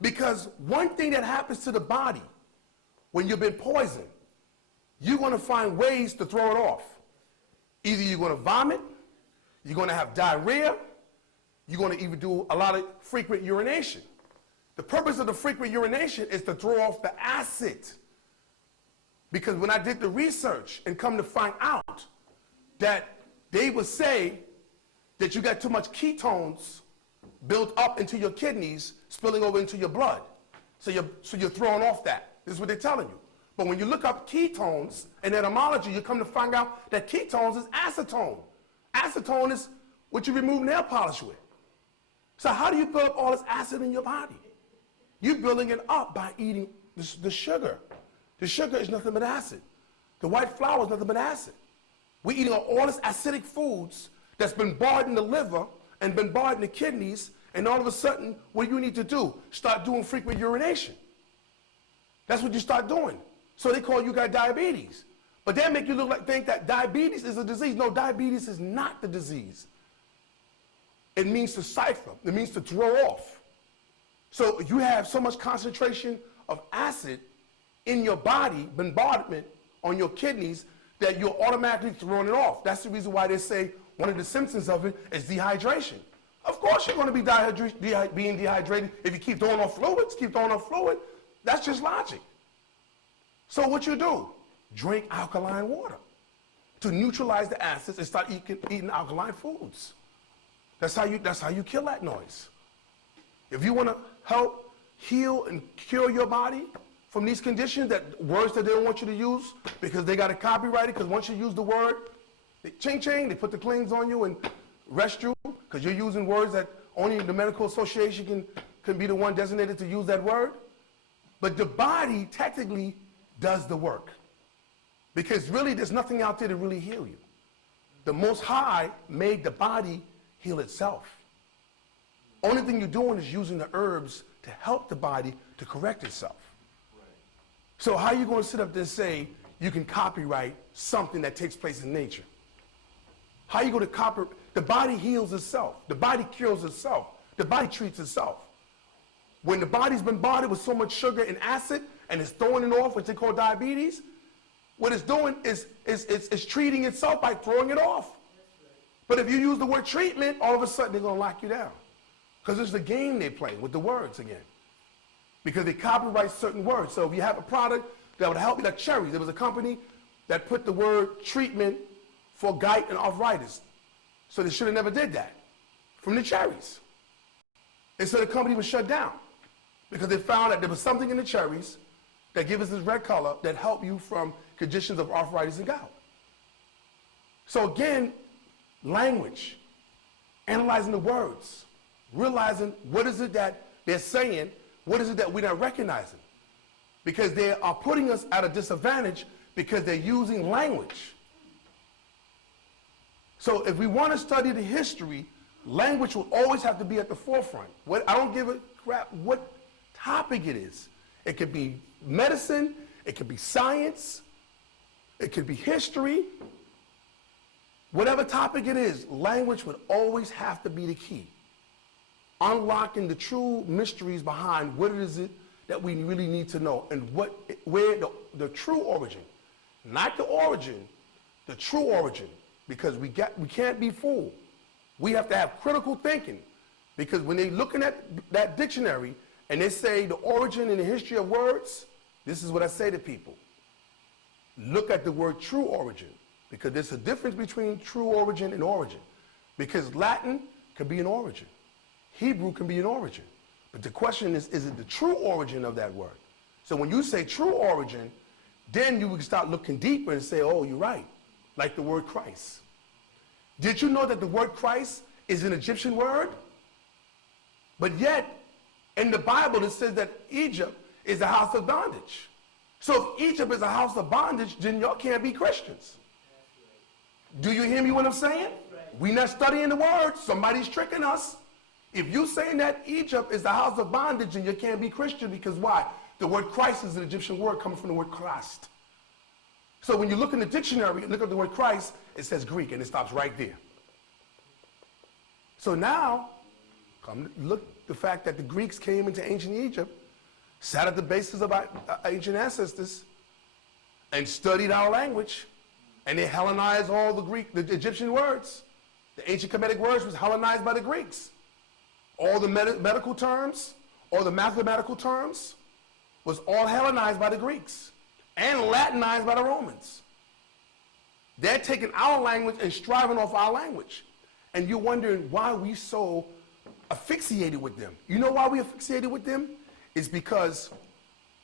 Because one thing that happens to the body when you've been poisoned, you're going to find ways to throw it off. Either you're going to vomit, you're going to have diarrhea, you're going to even do a lot of frequent urination. The purpose of the frequent urination is to throw off the acid. Because when I did the research and come to find out that they would say that you got too much ketones built up into your kidneys, spilling over into your blood. So you're throwing off that. This is what they're telling you. But when you look up ketones in etymology, you come to find out that ketones is acetone. Acetone is what you remove nail polish with. So how do you build up all this acid in your body? You're building it up by eating the sugar. The sugar is nothing but acid. The white flour is nothing but acid. We're eating all this acidic foods that's been barred in the liver and been barred in the kidneys, and all of a sudden, what do you need to do? Start doing frequent urination. That's what you start doing. So they call you got diabetes. But they make you think that diabetes is a disease. No, diabetes is not the disease. It means to cipher. It means to throw off. So you have so much concentration of acid in your body, bombardment on your kidneys, that you're automatically throwing it off. That's the reason why they say one of the symptoms of it is dehydration. Of course you're going to be being dehydrated if you keep throwing off fluid. That's just logic. So what you do? Drink alkaline water to neutralize the acids and start eating alkaline foods. That's how you kill that noise. If you want to help heal and cure your body from these conditions, that words that they don't want you to use because they got to copyright it, because once you use the word, they ching, they put the claims on you and arrest you because you're using words that only the medical association can be the one designated to use that word. But the body technically does the work, because really there's nothing out there to really heal you. The Most High made the body heal itself. Only thing you're doing is using the herbs to help the body to correct itself. So how are you going to sit up there and say you can copyright something that takes place in nature? How are you going to copyright? The body heals itself. The body cures itself. The body treats itself. When the body's been bombarded with so much sugar and acid and it's throwing it off, which they call diabetes, what it's doing is treating itself by throwing it off. But if you use the word treatment, all of a sudden they're going to lock you down. Because it's the game they play with the words again. Because they copyright certain words. So if you have a product that would help you, like cherries, there was a company that put the word treatment for gout and arthritis. So they should have never did that from the cherries. And so the company was shut down because they found that there was something in the cherries that give us this red color that help you from conditions of arthritis and gout. So again, language, analyzing the words, realizing what is it that they're saying, what is it that we're not recognizing? Because they are putting us at a disadvantage because they're using language. So if we want to study the history, language will always have to be at the forefront. I don't give a crap what topic it is. It could be medicine, it could be science, it could be history. Whatever topic it is, language would always have to be the key. Unlocking the true mysteries behind what it is that we really need to know, and where the true origin, not the origin, the true origin, because we can't be fooled. We have to have critical thinking, because when they're looking at that dictionary and they say the origin and the history of words, this is what I say to people. Look at the word true origin, because there's a difference between true origin and origin, because Latin could be an origin. Hebrew can be an origin. But the question is it the true origin of that word? So when you say true origin, then you would start looking deeper and say, oh, you're right, like the word Christ. Did you know that the word Christ is an Egyptian word? But yet, in the Bible, it says that Egypt is a house of bondage. So if Egypt is a house of bondage, then y'all can't be Christians. Do you hear me what I'm saying? We're not studying the word. Somebody's tricking us. If you're saying that Egypt is the house of bondage, then you can't be Christian, because why? The word Christ is an Egyptian word coming from the word Christ. So when you look in the dictionary and look at the word Christ, it says Greek, and it stops right there. So now, come look the fact that the Greeks came into ancient Egypt, sat at the bases of our ancient ancestors, and studied our language, and they Hellenized all the Egyptian words. The ancient Kemetic words was Hellenized by the Greeks. All the medical terms, all the mathematical terms, was all Hellenized by the Greeks. and Latinized by the Romans. They're taking our language and striving off our language. And you're wondering why we so asphyxiated with them. You know why we asphyxiated with them? It's because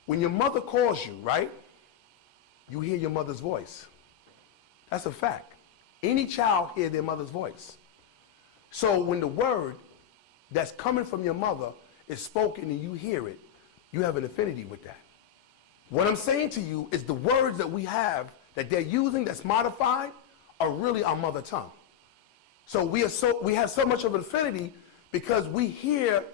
when your mother calls you, right, you hear your mother's voice. That's a fact. Any child hears their mother's voice. So when the word that's coming from your mother is spoken and you hear it, you have an affinity with that. What I'm saying to you is the words that we have that they're using that's modified are really our mother tongue. So we have so much of an affinity because we hear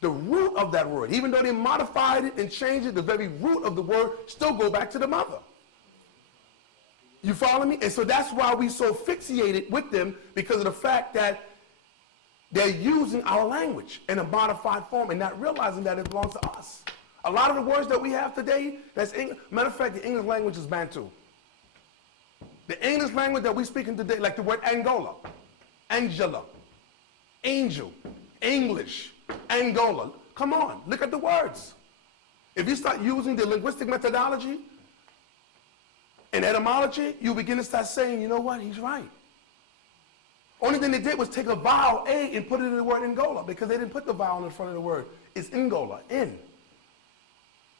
the root of that word. Even though they modified it and changed it, the very root of the word still go back to the mother. You follow me? And so that's why we so fixated with them, because of the fact that they're using our language in a modified form and not realizing that it belongs to us. A lot of the words that we have today, matter of fact, the English language is Bantu. The English language that we're speaking today, like the word Angola, Angela, angel, English, Angola. Come on, look at the words. If you start using the linguistic methodology and etymology, you begin to start saying, you know what, he's right. Only thing they did was take a vowel, A, and put it in the word Angola, because they didn't put the vowel in front of the word. It's Angola, N.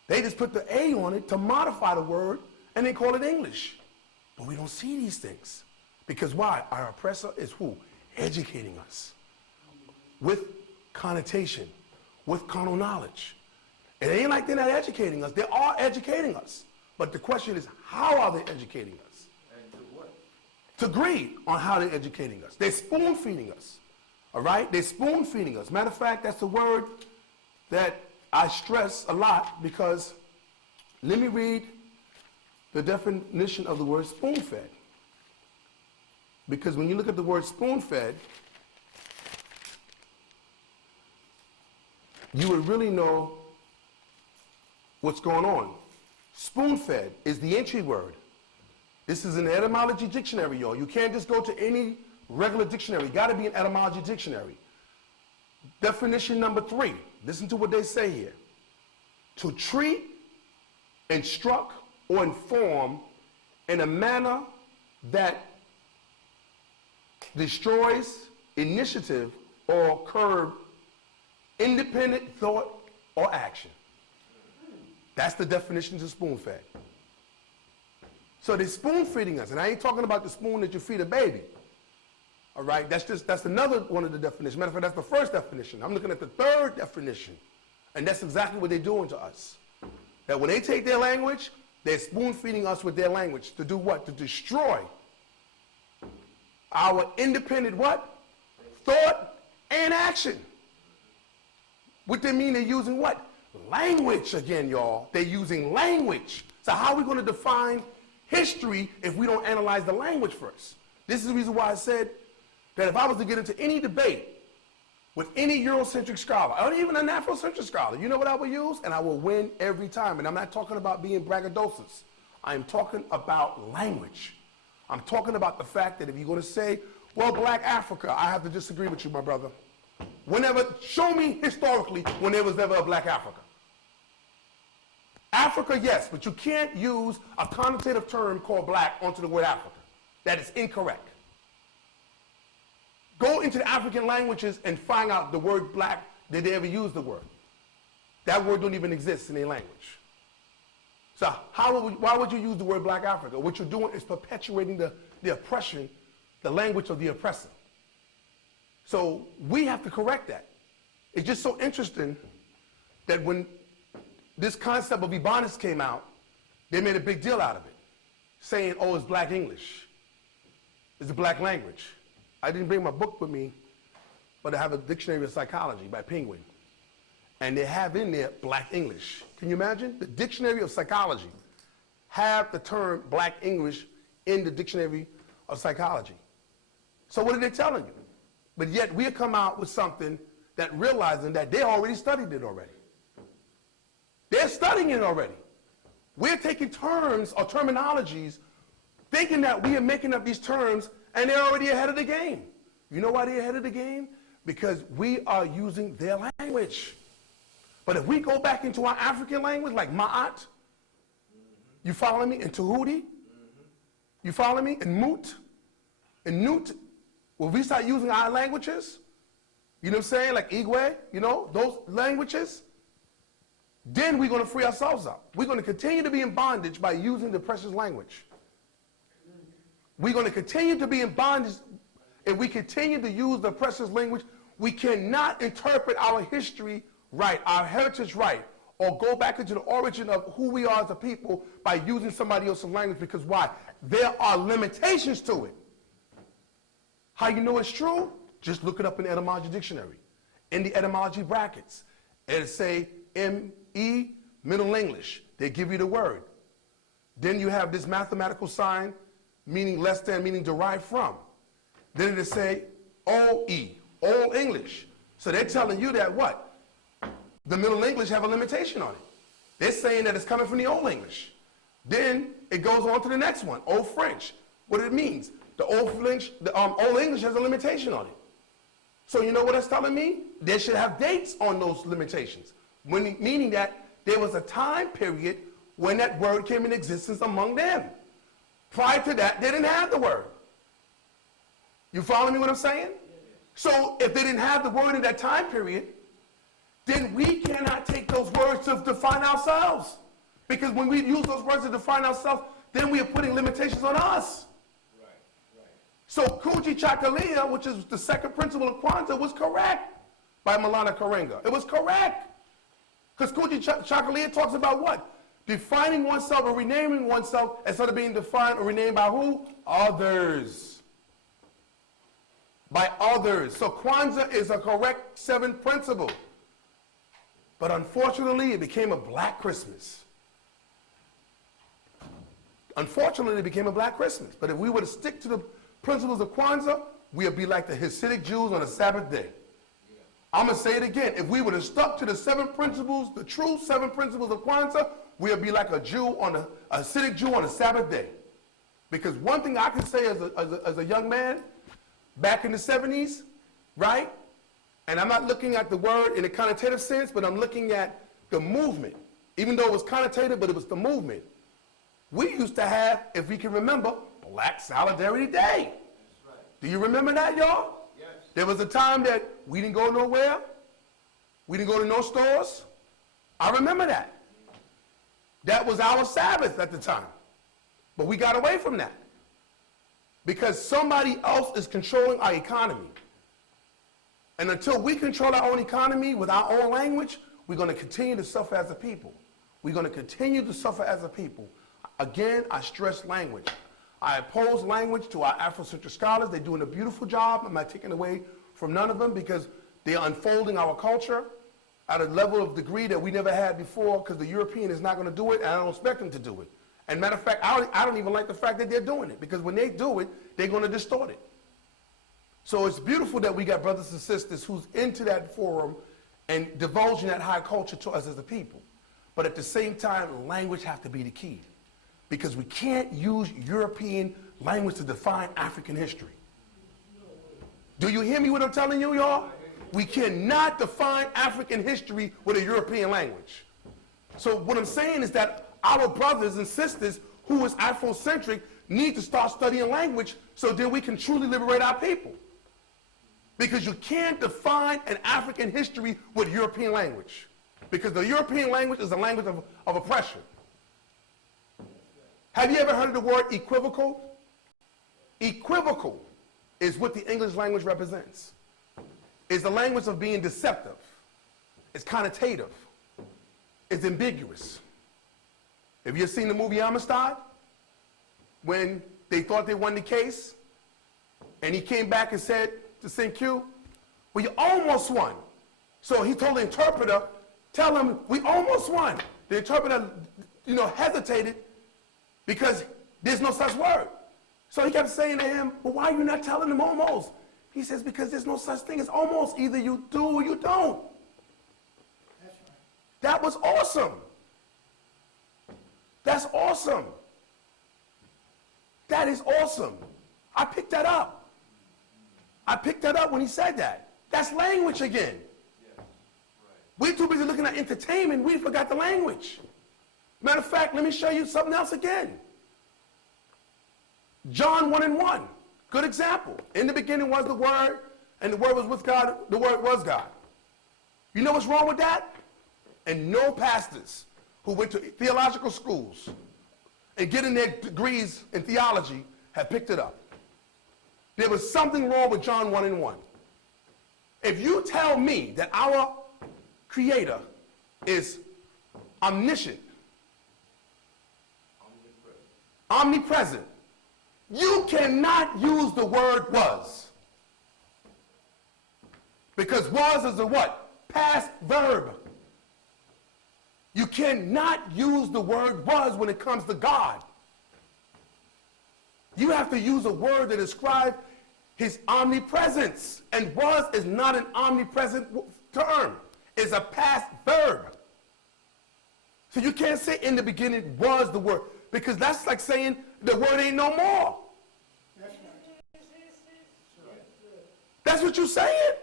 They just put the A on it to modify the word, and they call it English. But we don't see these things. Because why? Our oppressor is who? Educating us with connotation, with carnal knowledge. It ain't like they're not educating us. They are educating us. But the question is, how are they educating us? And to what? To agree on how they're educating us. They're spoon feeding us. All right? They're spoon feeding us. Matter of fact, that's the word that I stress a lot, because let me read the definition of the word spoon-fed. Because when you look at the word spoon-fed, you would really know what's going on. Spoon-fed is the entry word. This is an etymology dictionary, y'all. You can't just go to any regular dictionary. You got to be an etymology dictionary. Definition number 3. Listen to what they say here. To treat, instruct, or inform in a manner that destroys initiative or curb independent thought or action. That's the definition of spoon-fed. So they're spoon-feeding us, and I ain't talking about the spoon that you feed a baby. All right, that's another one of the definitions. Matter of fact, that's the first definition. I'm looking at the third definition, and that's exactly what they're doing to us. That when they take their language, they're spoon-feeding us with their language. To do what? To destroy our independent what? Thought and action. What they mean, they're using what? Language again, y'all. They're using language. So how are we going to define history if we don't analyze the language first? This is the reason why I said that if I was to get into any debate with any Eurocentric scholar, or even an Afrocentric scholar, you know what I will use? And I will win every time. And I'm not talking about being braggadocious. I'm talking about language. I'm talking about the fact that if you're going to say, well, Black Africa, I have to disagree with you, my brother. Show me historically when there was never a Black Africa. Africa, yes, but you can't use a connotative term called black onto the word Africa. That is incorrect. Go into the African languages and find out the word black, did they ever use the word? That word don't even exist in their language. So why would you use the word Black Africa? What you're doing is perpetuating the oppression, the language of the oppressor. So we have to correct that. It's just so interesting that when this concept of Ebonics came out, they made a big deal out of it, saying, oh, it's Black English. It's a black language. I didn't bring my book with me, but I have a dictionary of psychology by Penguin. And they have in there Black English. Can you imagine? The dictionary of psychology have the term Black English in the dictionary of psychology. So what are they telling you? But yet we come out with something that realizing that they already studied it already. They're studying it already. We're taking terms or terminologies, thinking that we are making up these terms, and they're already ahead of the game. You know why they're ahead of the game? Because we are using their language. But if we go back into our African language, like Ma'at, You follow me? And Tahuti? You follow me? And Moot? And Newt? When we start using our languages, you know what I'm saying? Like Igwe, you know, those languages, then we're going to free ourselves up. We're going to continue to be in bondage by using the precious language. We're going to continue to be in bondage if we continue to use the precious language. We cannot interpret our history right, our heritage right, or go back into the origin of who we are as a people by using somebody else's language, because why? There are limitations to it. How you know it's true? Just look it up in the Etymology dictionary. In the etymology brackets, it'll say M-E, Middle English. They give you the word. Then you have this mathematical sign, meaning less than, meaning derived from. Then it'll say O-E, Old English. So they're telling you that what? The Middle English have a limitation on it. They're saying that it's coming from the Old English. Then it goes on to the next one, Old French. What it means? The Old English has a limitation on it. So you know what that's telling me? They should have dates on those limitations, meaning that there was a time period when that word came in existence among them. Prior to that, they didn't have the word. You follow me what I'm saying? So if they didn't have the word in that time period, then we cannot take those words to define ourselves. Because when we use those words to define ourselves, then we are putting limitations on us. So Kuji Chakalia, which is the second principle of Kwanzaa, was correct by Malana Karenga. It was correct. Because Kuji Chakalia talks about what? Defining oneself or renaming oneself instead of being defined or renamed by who? Others. By others. So Kwanzaa is a correct seventh principle. But unfortunately, it became a black Christmas. Unfortunately, it became a black Christmas. But if we were to stick to the principles of Kwanzaa, we'll be like the Hasidic Jews on the Sabbath day. I'm going to say it again. If we would have stuck to the seven principles, the true seven principles of Kwanzaa, we'll be like a Hasidic Jew on the Sabbath day. Because one thing I can say as a young man, back in the 70s, right? And I'm not looking at the word in a connotative sense, but I'm looking at the movement. Even though it was connotative, but it was the movement. We used to have, if we can remember, Black Solidarity Day. Right. Do you remember that, y'all? Yes. There was a time that we didn't go nowhere. We didn't go to no stores. I remember that. That was our Sabbath at the time. But we got away from that. Because somebody else is controlling our economy. And until we control our own economy with our own language, we're going to continue to suffer as a people. We're going to continue to suffer as a people. Again, I stress language. I oppose language to our Afrocentric scholars. They're doing a beautiful job. I'm not taking away from none of them because they are unfolding our culture at a level of degree that we never had before, because the European is not going to do it, and I don't expect them to do it. And matter of fact, I don't even like the fact that they're doing it, because when they do it, they're going to distort it. So it's beautiful that we got brothers and sisters who's into that forum and divulging that high culture to us as a people. But at the same time, language has to be the key, because we can't use European language to define African history. Do you hear me what I'm telling you, y'all? We cannot define African history with a European language. So what I'm saying is that our brothers and sisters who is Afrocentric need to start studying language so that we can truly liberate our people. Because you can't define an African history with European language. Because the European language is a language of oppression. Have you ever heard of the word equivocal? Equivocal is what the English language represents. It's the language of being deceptive. It's connotative. It's ambiguous. Have you seen the movie Amistad? When they thought they won the case, and he came back and said to St. Q, well, you almost won. So he told the interpreter, tell him, we almost won. The interpreter, hesitated because there's no such word. So he kept saying to him, well, why are you not telling him almost? He says, because there's no such thing as almost. Either you do or you don't. That's right. That was awesome. That's awesome. That is awesome. I picked that up. I picked that up when he said that. That's language again. Yeah. Right. We're too busy looking at entertainment, we forgot the language. Matter of fact, let me show you something else again. John 1:1, good example. In the beginning was the Word, and the Word was with God, the Word was God. You know what's wrong with that? And no pastors who went to theological schools and getting their degrees in theology have picked it up. There was something wrong with John 1:1. If you tell me that our Creator is omniscient, omnipresent, you cannot use the word was. Because was is a what? Past verb. You cannot use the word was when it comes to God. You have to use a word that describes his omnipresence. And was is not an omnipresent term. It's a past verb. So you can't say in the beginning was the word, because that's like saying the word ain't no more. That's what you're saying.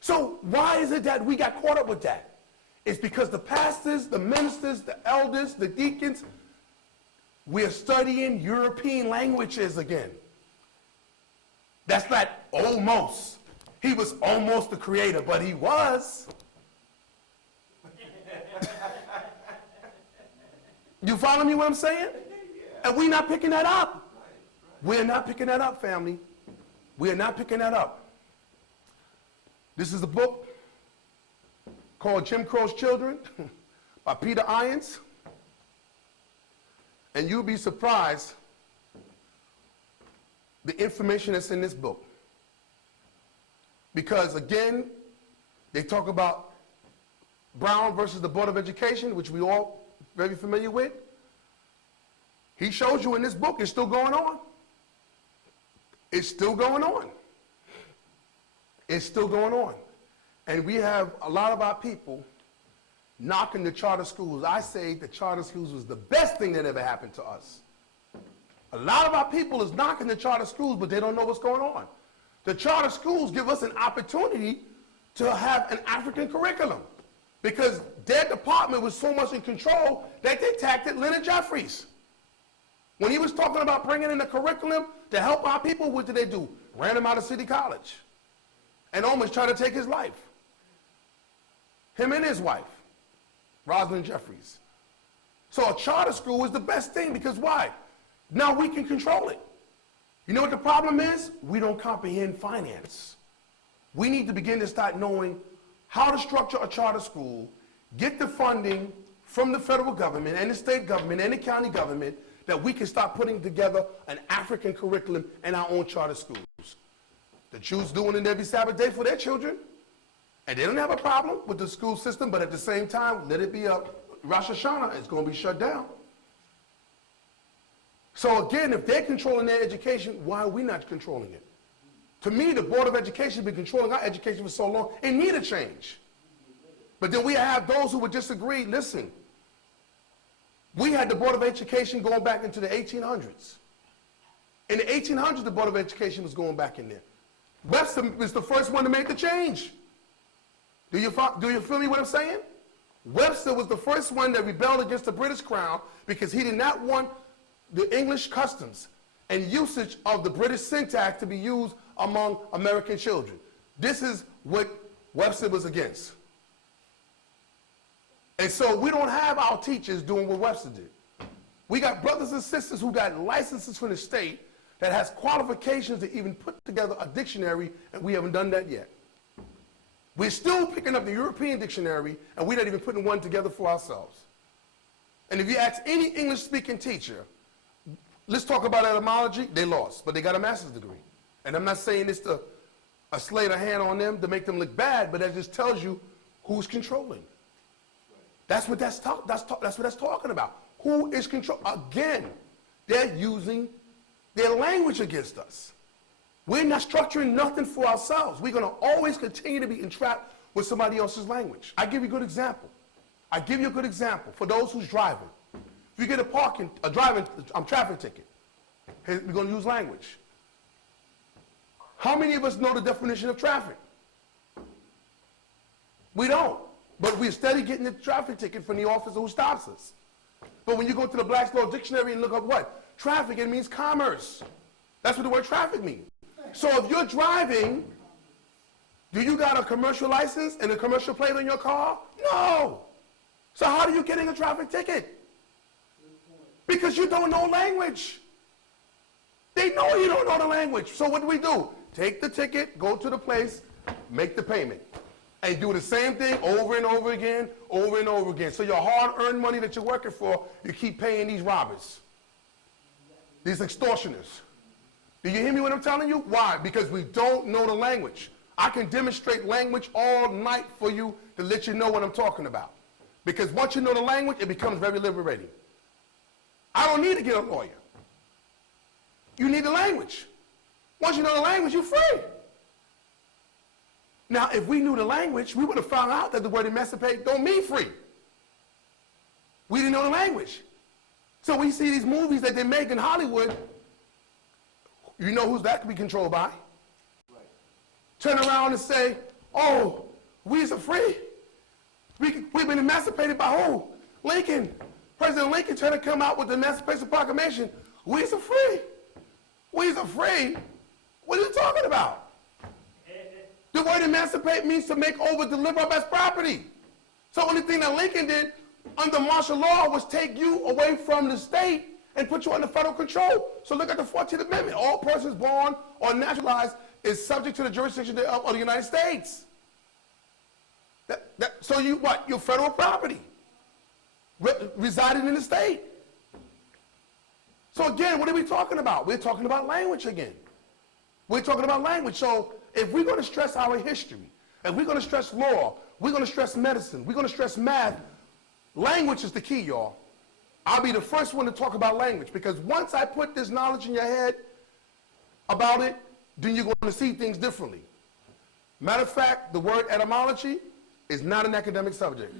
So why is it that we got caught up with that? It's because the pastors, the ministers, the elders, the deacons, we're studying European languages again. That's not almost. He was almost the creator, but he was. You follow me what I'm saying? And we're not picking that up. We're not picking that up, family. We are not picking that up. This is a book called Jim Crow's Children by Peter Irons. And you'll be surprised the information that's in this book. Because again, they talk about Brown versus the Board of Education, which we all very familiar with. He shows you in this book it's still going on. It's still going on. It's still going on. And we have a lot of our people knocking the charter schools. I say the charter schools was the best thing that ever happened to us. A lot of our people is knocking the charter schools, but they don't know what's going on. The charter schools give us an opportunity to have an African curriculum, because their department was so much in control that they tackled Leonard Jeffries. When he was talking about bringing in a curriculum to help our people, what did they do? Ran him out of City College and almost tried to take his life. Him and his wife, Rosalind Jeffries. So a charter school is the best thing, because why? Now we can control it. You know what the problem is? We don't comprehend finance. We need to begin to start knowing how to structure a charter school, get the funding from the federal government and the state government and the county government, that we can start putting together an African curriculum in our own charter schools. The Jews doing it every Sabbath day for their children, and they don't have a problem with the school system, but at the same time, let it be a Rosh Hashanah, it's going to be shut down. So again, if they're controlling their education, why are we not controlling it? To me, the Board of Education has been controlling our education for so long, it needs a change. But then we have those who would disagree. Listen, we had the Board of Education going back into the 1800s. In the 1800s, the Board of Education was going back in there. Webster was the first one to make the change. Do you feel me what I'm saying? Webster was the first one that rebelled against the British Crown because he did not want the English customs and usage of the British syntax to be used among American children. This is what Webster was against. And so we don't have our teachers doing what Webster did. We got brothers and sisters who got licenses from the state that has qualifications to even put together a dictionary, and we haven't done that yet. We're still picking up the European dictionary, and we're not even putting one together for ourselves. And if you ask any English-speaking teacher, let's talk about etymology, they lost, but they got a master's degree. And I'm not saying this to a sleight of hand on them to make them look bad, but that just tells you who's controlling. That's what that's talking about. Who is control? Again, they're using their language against us. We're not structuring nothing for ourselves. We're going to always continue to be entrapped with somebody else's language. I give you a good example. For those who's driving. If you get a traffic ticket, we're going to use language. How many of us know the definition of traffic? We don't. But we're steady getting the traffic ticket from the officer who stops us. But when you go to the Black's Law Dictionary and look up what? Traffic, it means commerce. That's what the word traffic means. So if you're driving, do you got a commercial license and a commercial plate on your car? No. So how are you getting a traffic ticket? Because you don't know language. They know you don't know the language. So what do? Take the ticket, go to the place, make the payment. And do the same thing over and over again, over and over again. So your hard-earned money that you're working for, you keep paying these robbers, these extortioners. Do you hear me when I'm telling you? Why? Because we don't know the language. I can demonstrate language all night for you to let you know what I'm talking about. Because once you know the language, it becomes very liberating. I don't need to get a lawyer. You need the language. Once you know the language, you're free. Now, if we knew the language, we would have found out that the word emancipate don't mean free. We didn't know the language. So we see these movies that they make in Hollywood. You know who's that could be controlled by? Right. Turn around and say, oh, we're free. We've been emancipated by who? Lincoln. President Lincoln trying to come out with the Emancipation Proclamation. We're free. We're free? What are you talking about? The word emancipate means to make over, deliver up as property. So the only thing that Lincoln did under martial law was take you away from the state and put you under federal control. So look at the 14th Amendment. All persons born or naturalized is subject to the jurisdiction of the United States. So you what? You're federal property residing in the state. So again, what are we talking about? We're talking about language again. We're talking about language. So if we're going to stress our history, if we're going to stress law, we're going to stress medicine, we're going to stress math, language is the key, y'all. I'll be the first one to talk about language, because once I put this knowledge in your head about it, then you're going to see things differently. Matter of fact, the word etymology is not an academic subject.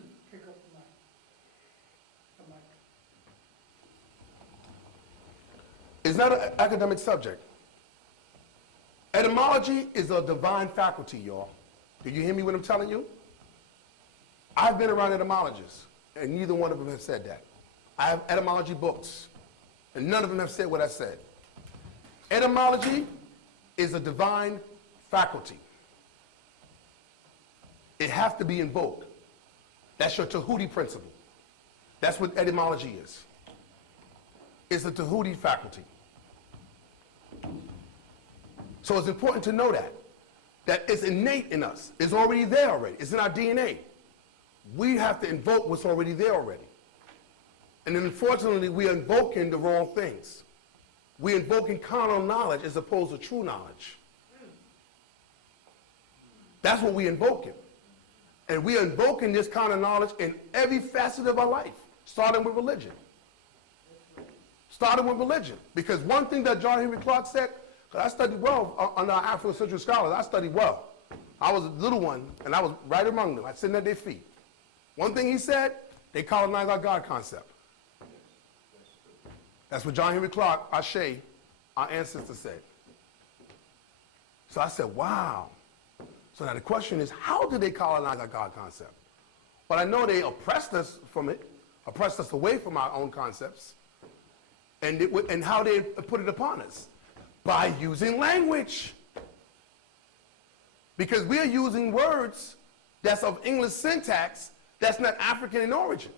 It's not an academic subject. Etymology is a divine faculty, y'all. Do you hear me when I'm telling you? I've been around etymologists, and neither one of them have said that. I have etymology books, and none of them have said what I said. Etymology is a divine faculty. It has to be invoked. That's your Tahuti principle. That's what etymology is. It's a Tahuti faculty. So it's important to know that it's innate in us. It's already there already. It's in our DNA. We have to invoke what's already there already. And then unfortunately, we're invoking the wrong things. We're invoking carnal knowledge as opposed to true knowledge. That's what we're invoking. And we're invoking this kind of knowledge in every facet of our life, starting with religion. Starting with religion. Because one thing that John Henry Clark said, because I studied well under our Afrocentric scholars, I studied well. I was a little one, and I was right among them. I sitting at their feet. One thing he said, they colonized our God concept. That's what John Henry Clark, Ashe, our ancestors said. So I said, wow. So now the question is, how did they colonize our God concept? Well, I know they oppressed us from it, oppressed us away from our own concepts, and how they put it upon us. By using language. Because we are using words that's of English syntax that's not African in origin.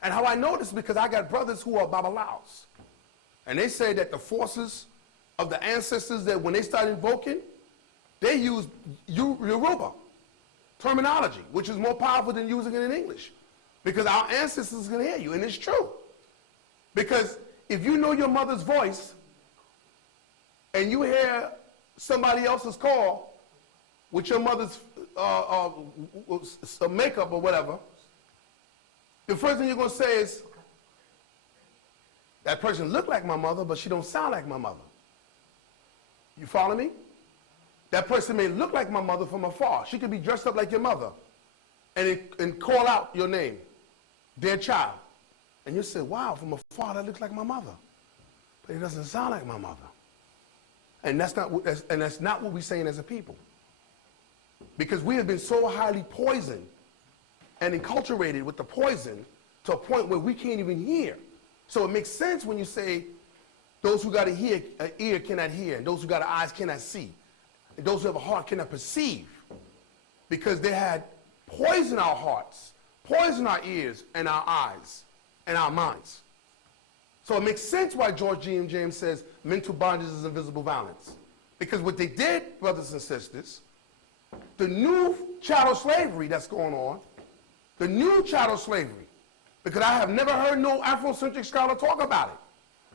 And how I know this is because I got brothers who are Babalaos. And they say that the forces of the ancestors, that when they start invoking, they use Yoruba terminology, which is more powerful than using it in English. Because our ancestors can hear you, and it's true. Because if you know your mother's voice, and you hear somebody else's call with your mother's makeup or whatever, the first thing you're going to say is, that person looked like my mother, but she don't sound like my mother. You follow me? That person may look like my mother from afar. She could be dressed up like your mother and call out your name, dear child. And you say, wow, from afar that looks like my mother. But it doesn't sound like my mother. And that's not what we're saying as a people. Because we have been so highly poisoned and enculturated with the poison to a point where we can't even hear. So it makes sense when you say, those who got an ear cannot hear, and those who got eyes cannot see, and those who have a heart cannot perceive, because they had poisoned our hearts, poisoned our ears and our eyes and our minds. So it makes sense why George G. James says mental bondage is invisible violence. Because what they did, brothers and sisters, the new chattel slavery that's going on, the new chattel slavery, because I have never heard no Afrocentric scholar talk about it.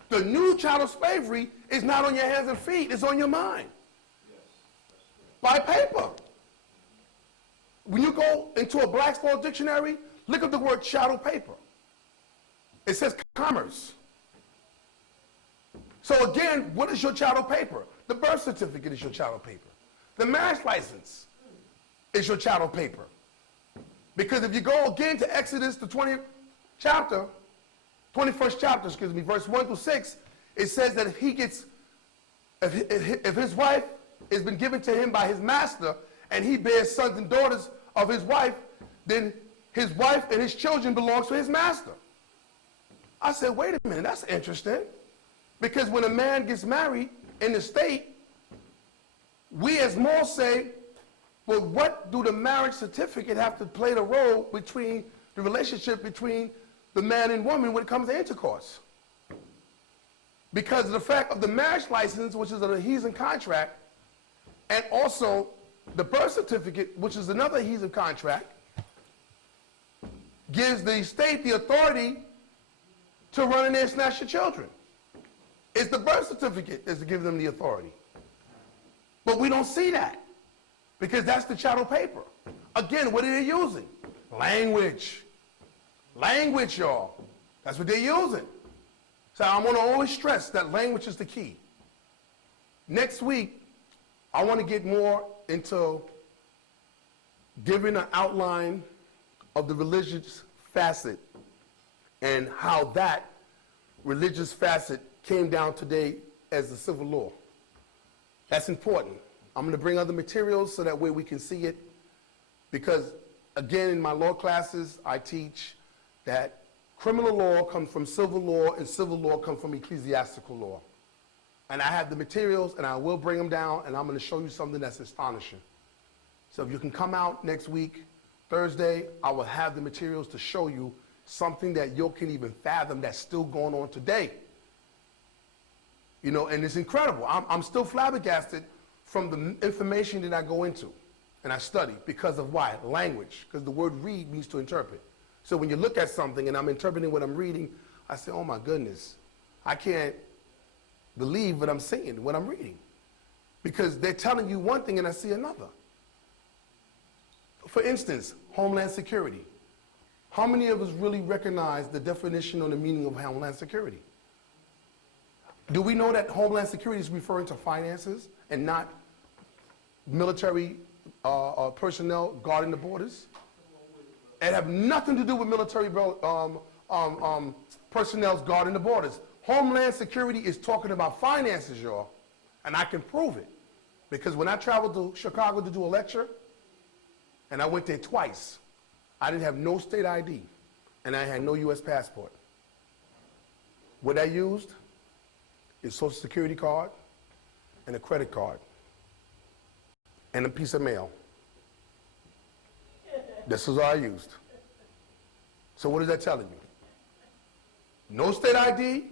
The new chattel slavery is not on your hands and feet, it's on your mind. By paper. When you go into a Black's Law dictionary, look up the word chattel paper. It says commerce. So again, what is your chattel paper? The birth certificate is your chattel paper. The marriage license is your chattel paper. Because if you go again to Exodus, the 21st chapter, verse 1 through 6, it says that if his wife has been given to him by his master, and he bears sons and daughters of his wife, then his wife and his children belongs to his master. I said, wait a minute, that's interesting. Because when a man gets married in the state, we as Moors say, well, what do the marriage certificate have to play the role between the relationship between the man and woman when it comes to intercourse? Because of the fact of the marriage license, which is an adhesion contract, and also the birth certificate, which is another adhesive contract, gives the state the authority to run in there and snatch your children. It's the birth certificate that's to give them the authority. But we don't see that because that's the chattel paper. Again, what are they using? Language. Language, y'all. That's what they're using. So I want to always stress that language is the key. Next week, I want to get more into giving an outline of the religious facet and how that religious facet came down today as the civil law. That's important. I'm going to bring other materials so that way we can see it, because again, in my law classes, I teach that criminal law comes from civil law and civil law comes from ecclesiastical law. And I have the materials and I will bring them down, and I'm going to show you something that's astonishing. So if you can come out next week, Thursday, I will have the materials to show you something that you can even fathom that's still going on today. You know, and it's incredible. I'm still flabbergasted from the information that I go into and I study. Because of why? Language. Because the word read means to interpret. So when you look at something and I'm interpreting what I'm reading, I say, oh my goodness, I can't believe what I'm seeing, what I'm reading. Because they're telling you one thing and I see another. For instance, Homeland Security. How many of us really recognize the definition or the meaning of Homeland Security? Do we know that Homeland Security is referring to finances and not military personnel guarding the borders? It have nothing to do with military personnel guarding the borders. Homeland Security is talking about finances, y'all, and I can prove it. Because when I traveled to Chicago to do a lecture, and I went there twice, I didn't have no state ID, and I had no U.S. passport. What I used is Social Security card and a credit card and a piece of mail. This is all I used. So what is that telling you? No state ID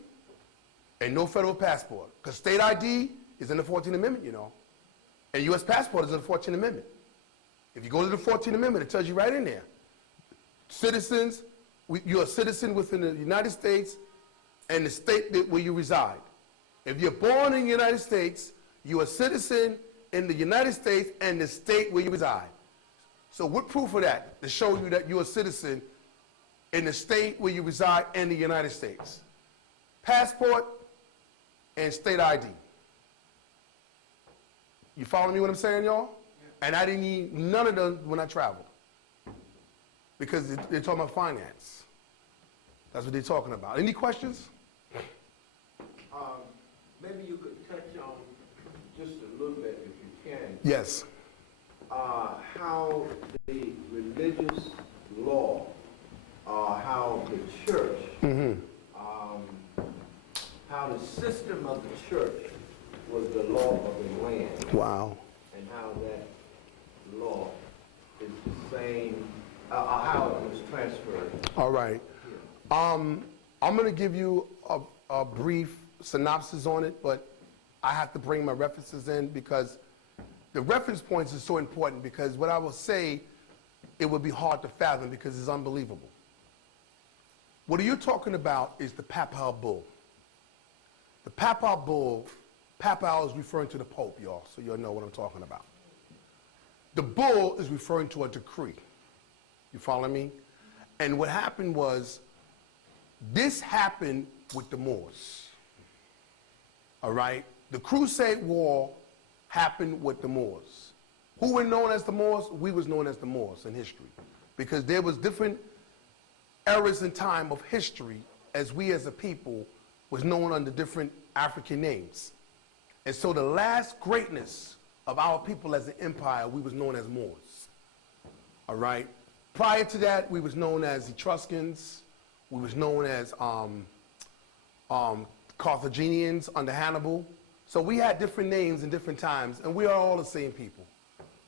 and no federal passport. Because state ID is in the 14th Amendment, you know, and U.S. passport is in the 14th Amendment. If you go to the 14th Amendment, it tells you right in there. Citizens, you're a citizen within the United States and the state where you reside. If you're born in the United States, you're a citizen in the United States and the state where you reside. So what proof of that? To show you that you're a citizen in the state where you reside in the United States. Passport and state ID. You follow me what I'm saying, y'all? And I didn't need none of them when I traveled. Because they're talking about finance. That's what they're talking about. Any questions? Maybe you could touch on just a little bit, if you can, Yes. how the religious law, how the church, how the system of the church was the law of the land, Wow. and how that law is the same, how it was transferred. All right. I'm going to give you a brief synopsis on it, but I have to bring my references in because the reference points is so important, because what I will say, it would be hard to fathom because it's unbelievable. What you're talking about is the Papal bull. The Papal bull, Papal is referring to the Pope, y'all, so you'll know what I'm talking about. The bull is referring to a decree. You follow me? And what happened was, this happened with the Moors. All right? The Crusade War happened with the Moors. Who were known as the Moors? We was known as the Moors in history, because there was different eras in time of history as we as a people was known under different African names. And so the last greatness of our people as an empire, we was known as Moors. All right? Prior to that, we was known as Etruscans. We was known as Carthaginians under Hannibal. So we had different names in different times, and we are all the same people.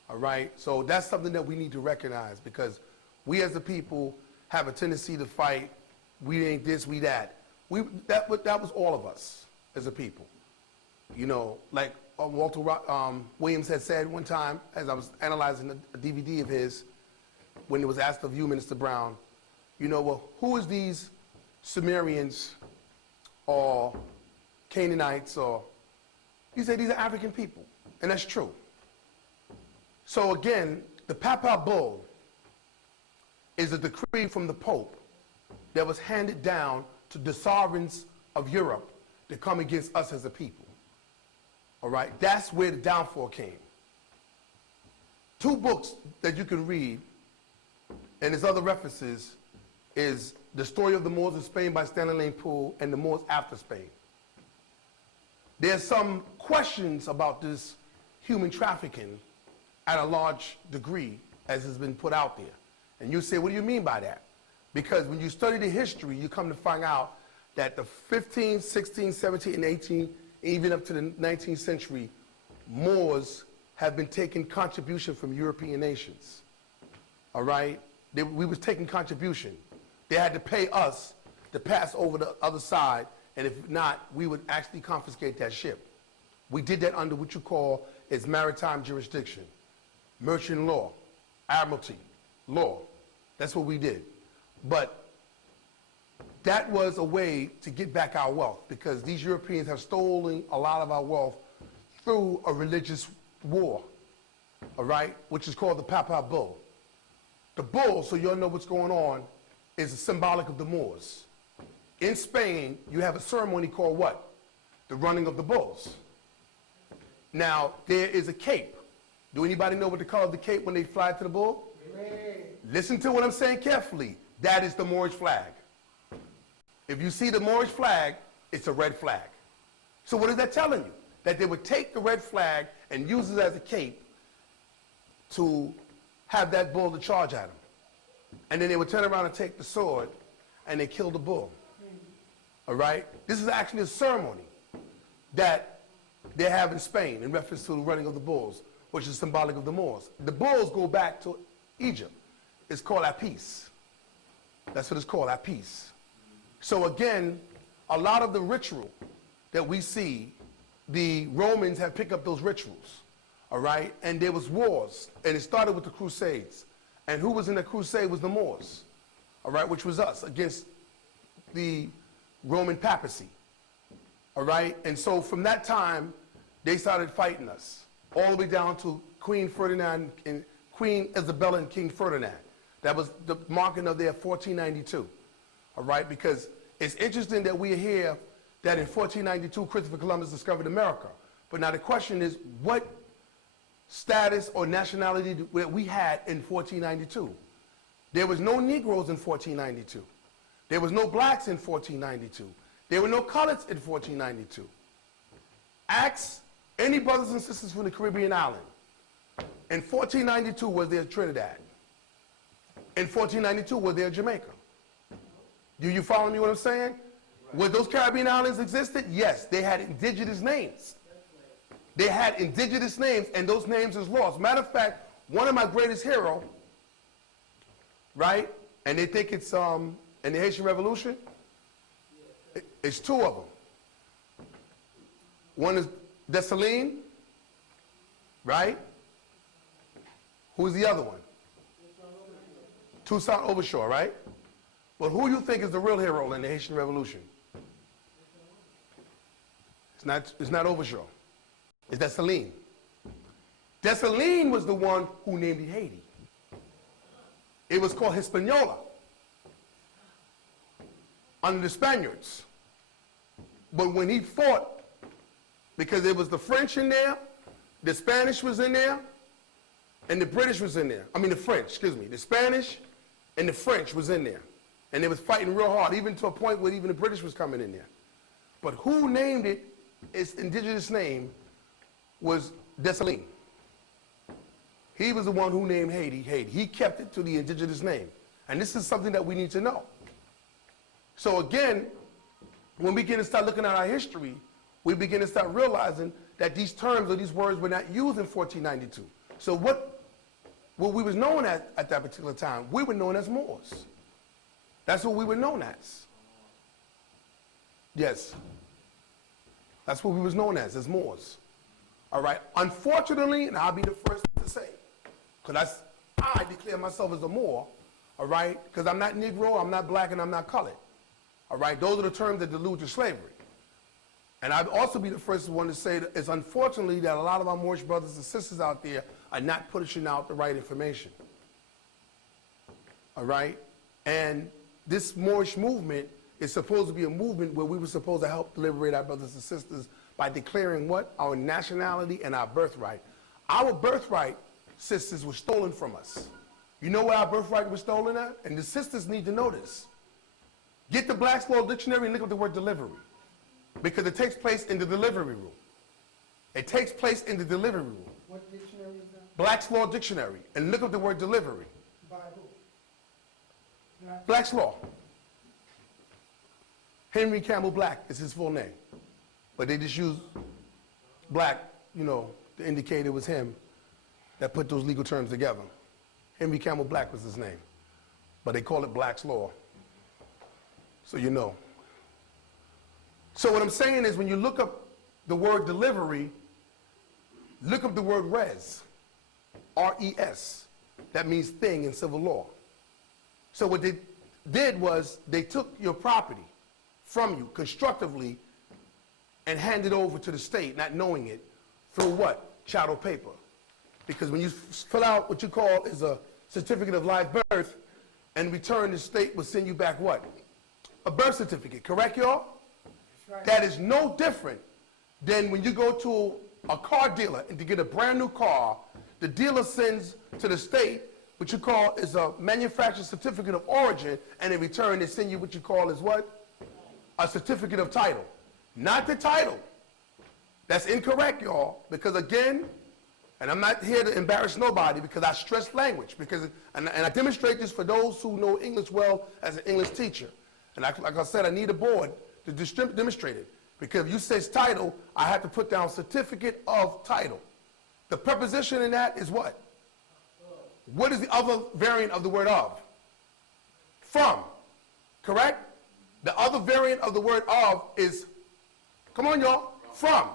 All right? So that's something that we need to recognize, because we as a people have a tendency to fight. We ain't this, we that. That was all of us as a people. You know, like Walter Williams had said one time, as I was analyzing a DVD of his, when it was asked of you, Minister Brown, you know, well, who is these Sumerians or Canaanites, or he said these are African people, and that's true. So again, the Papal bull is a decree from the Pope that was handed down to the sovereigns of Europe to come against us as a people. All right, that's where the downfall came. Two books that you can read, and there's other references, is The Story of the Moors in Spain by Stanley Lane Poole and The Moors After Spain. There's some questions about this human trafficking at a large degree, as has been put out there. And you say, what do you mean by that? Because when you study the history, you come to find out that the 15th, 16th, 17th, and 18th, even up to the 19th century, Moors have been taking contribution from European nations. All right? We was taking contribution. They had to pay us to pass over the other side, and if not, we would actually confiscate that ship. We did that under what you call is maritime jurisdiction, merchant law, admiralty law. That's what we did. But that was a way to get back our wealth, because these Europeans have stolen a lot of our wealth through a religious war, all right, which is called the Papal bull. The bull, so you'll know what's going on, is symbolic of the Moors. In Spain, you have a ceremony called what? The running of the bulls. Now, there is a cape. Do anybody know what the color of the cape when they fly to the bull? Amen. Listen to what I'm saying carefully. That is the Moorish flag. If you see the Moorish flag, it's a red flag. So what is that telling you? That they would take the red flag and use it as a cape to have that bull to charge at them. And then they would turn around and take the sword and they kill the bull. All right? This is actually a ceremony that they have in Spain in reference to the running of the bulls, which is symbolic of the Moors. The bulls go back to Egypt. It's called Apis. That's what it's called, Apis. So again, a lot of the ritual that we see, the Romans have picked up those rituals, all right? And there was wars, and it started with the Crusades. And who was in the crusade was the Moors, all right, which was us, against the Roman papacy, all right? And so from that time, they started fighting us, all the way down to Queen Ferdinand and Queen Isabella and King Ferdinand. That was the marking of their 1492, all right? Because it's interesting that we hear that in 1492, Christopher Columbus discovered America. But now the question is, what status or nationality we had in 1492? There was no Negroes in 1492. There was no blacks in 1492. There were no coloreds in 1492. Ask any brothers and sisters from the Caribbean island. In 1492 was there Trinidad. in 1492 were there Jamaica. Do you follow me what I'm saying? Were those Caribbean islands existed? Yes, they had indigenous names. They had indigenous names, and those names is lost. Matter of fact, one of my greatest heroes, right? And they think it's in the Haitian Revolution. It's two of them. One is Dessalines, right? Who's the other one? Toussaint Overshore, right? Well, who do you think is the real hero in the Haitian Revolution? It's not Overshore. It's Dessalines. Dessalines was the one who named Haiti. It was called Hispaniola under the Spaniards. But when he fought, because it was the French in there, the Spanish was in there, and the British was in there. I mean the French, excuse me. The Spanish and the French was in there. And they was fighting real hard, even to a point where even the British was coming in there. But who named it, its indigenous name, was Dessalines. He was the one who named Haiti, Haiti. He kept it to the indigenous name. And this is something that we need to know. So again, when we begin to start looking at our history, we begin to start realizing that these terms or these words were not used in 1492. So what we was known as at that particular time, we were known as Moors. That's what we were known as. Yes. That's what we was known as Moors. All right. Unfortunately, and I'll be the first to say, because I declare myself as a Moor, all right, because I'm not Negro, I'm not black, and I'm not colored. All right. Those are the terms that allude to slavery. And I'd also be the first one to say that it's unfortunately that a lot of our Moorish brothers and sisters out there are not pushing out the right information. All right? And this Moorish movement is supposed to be a movement where we were supposed to help liberate our brothers and sisters by declaring what? Our nationality and our birthright. Our birthright, sisters, was stolen from us. You know where our birthright was stolen at? And the sisters need to know this. Get the Black's Law Dictionary and look up the word delivery. Because it takes place in the delivery room. It takes place in the delivery room. What dictionary is that? Black's Law Dictionary. And look up the word delivery. By who? Black's Law. Henry Campbell Black is his full name. But they just use Black, you know, to indicate it was him that put those legal terms together. Henry Campbell Black was his name. But they call it Black's Law. So you know. So what I'm saying is when you look up the word delivery, look up the word res, R-E-S. That means thing in civil law. So what they did was they took your property from you constructively and handed over to the state, not knowing it, through what? Chattel paper. Because when you fill out what you call is a certificate of live birth, and in return the state will send you back what? A birth certificate, correct y'all? Right. That is no different than when you go to a car dealer and to get a brand new car, the dealer sends to the state what you call is a manufacturer certificate of origin, and in return they send you what you call is what? A certificate of title. Not the title. That's incorrect, y'all, because again, and I'm not here to embarrass nobody because I stress language, because, and I demonstrate this for those who know English well as an English teacher. And like I said, I need a board to demonstrate it. Because if you say title, I have to put down certificate of title. The preposition in that is what? What is the other variant of the word of? From, correct? The other variant of the word of is, come on y'all, from.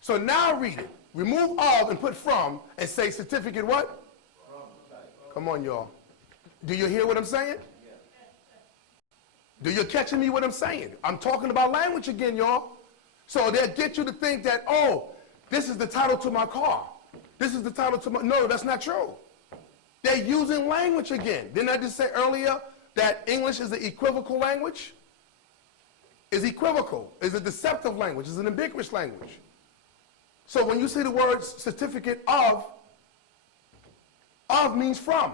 So now read it. Remove of and put from and say certificate what? Come on y'all. Do you hear what I'm saying? Do you catching me what I'm saying? I'm talking about language again, y'all. So they'll get you to think that, oh, this is the title to my car. This is the title to my, no, that's not true. They're using language again. Didn't I just say earlier that English is an equivocal language? Is equivocal, is a deceptive language, is an ambiguous language. So when you see the word certificate of means from.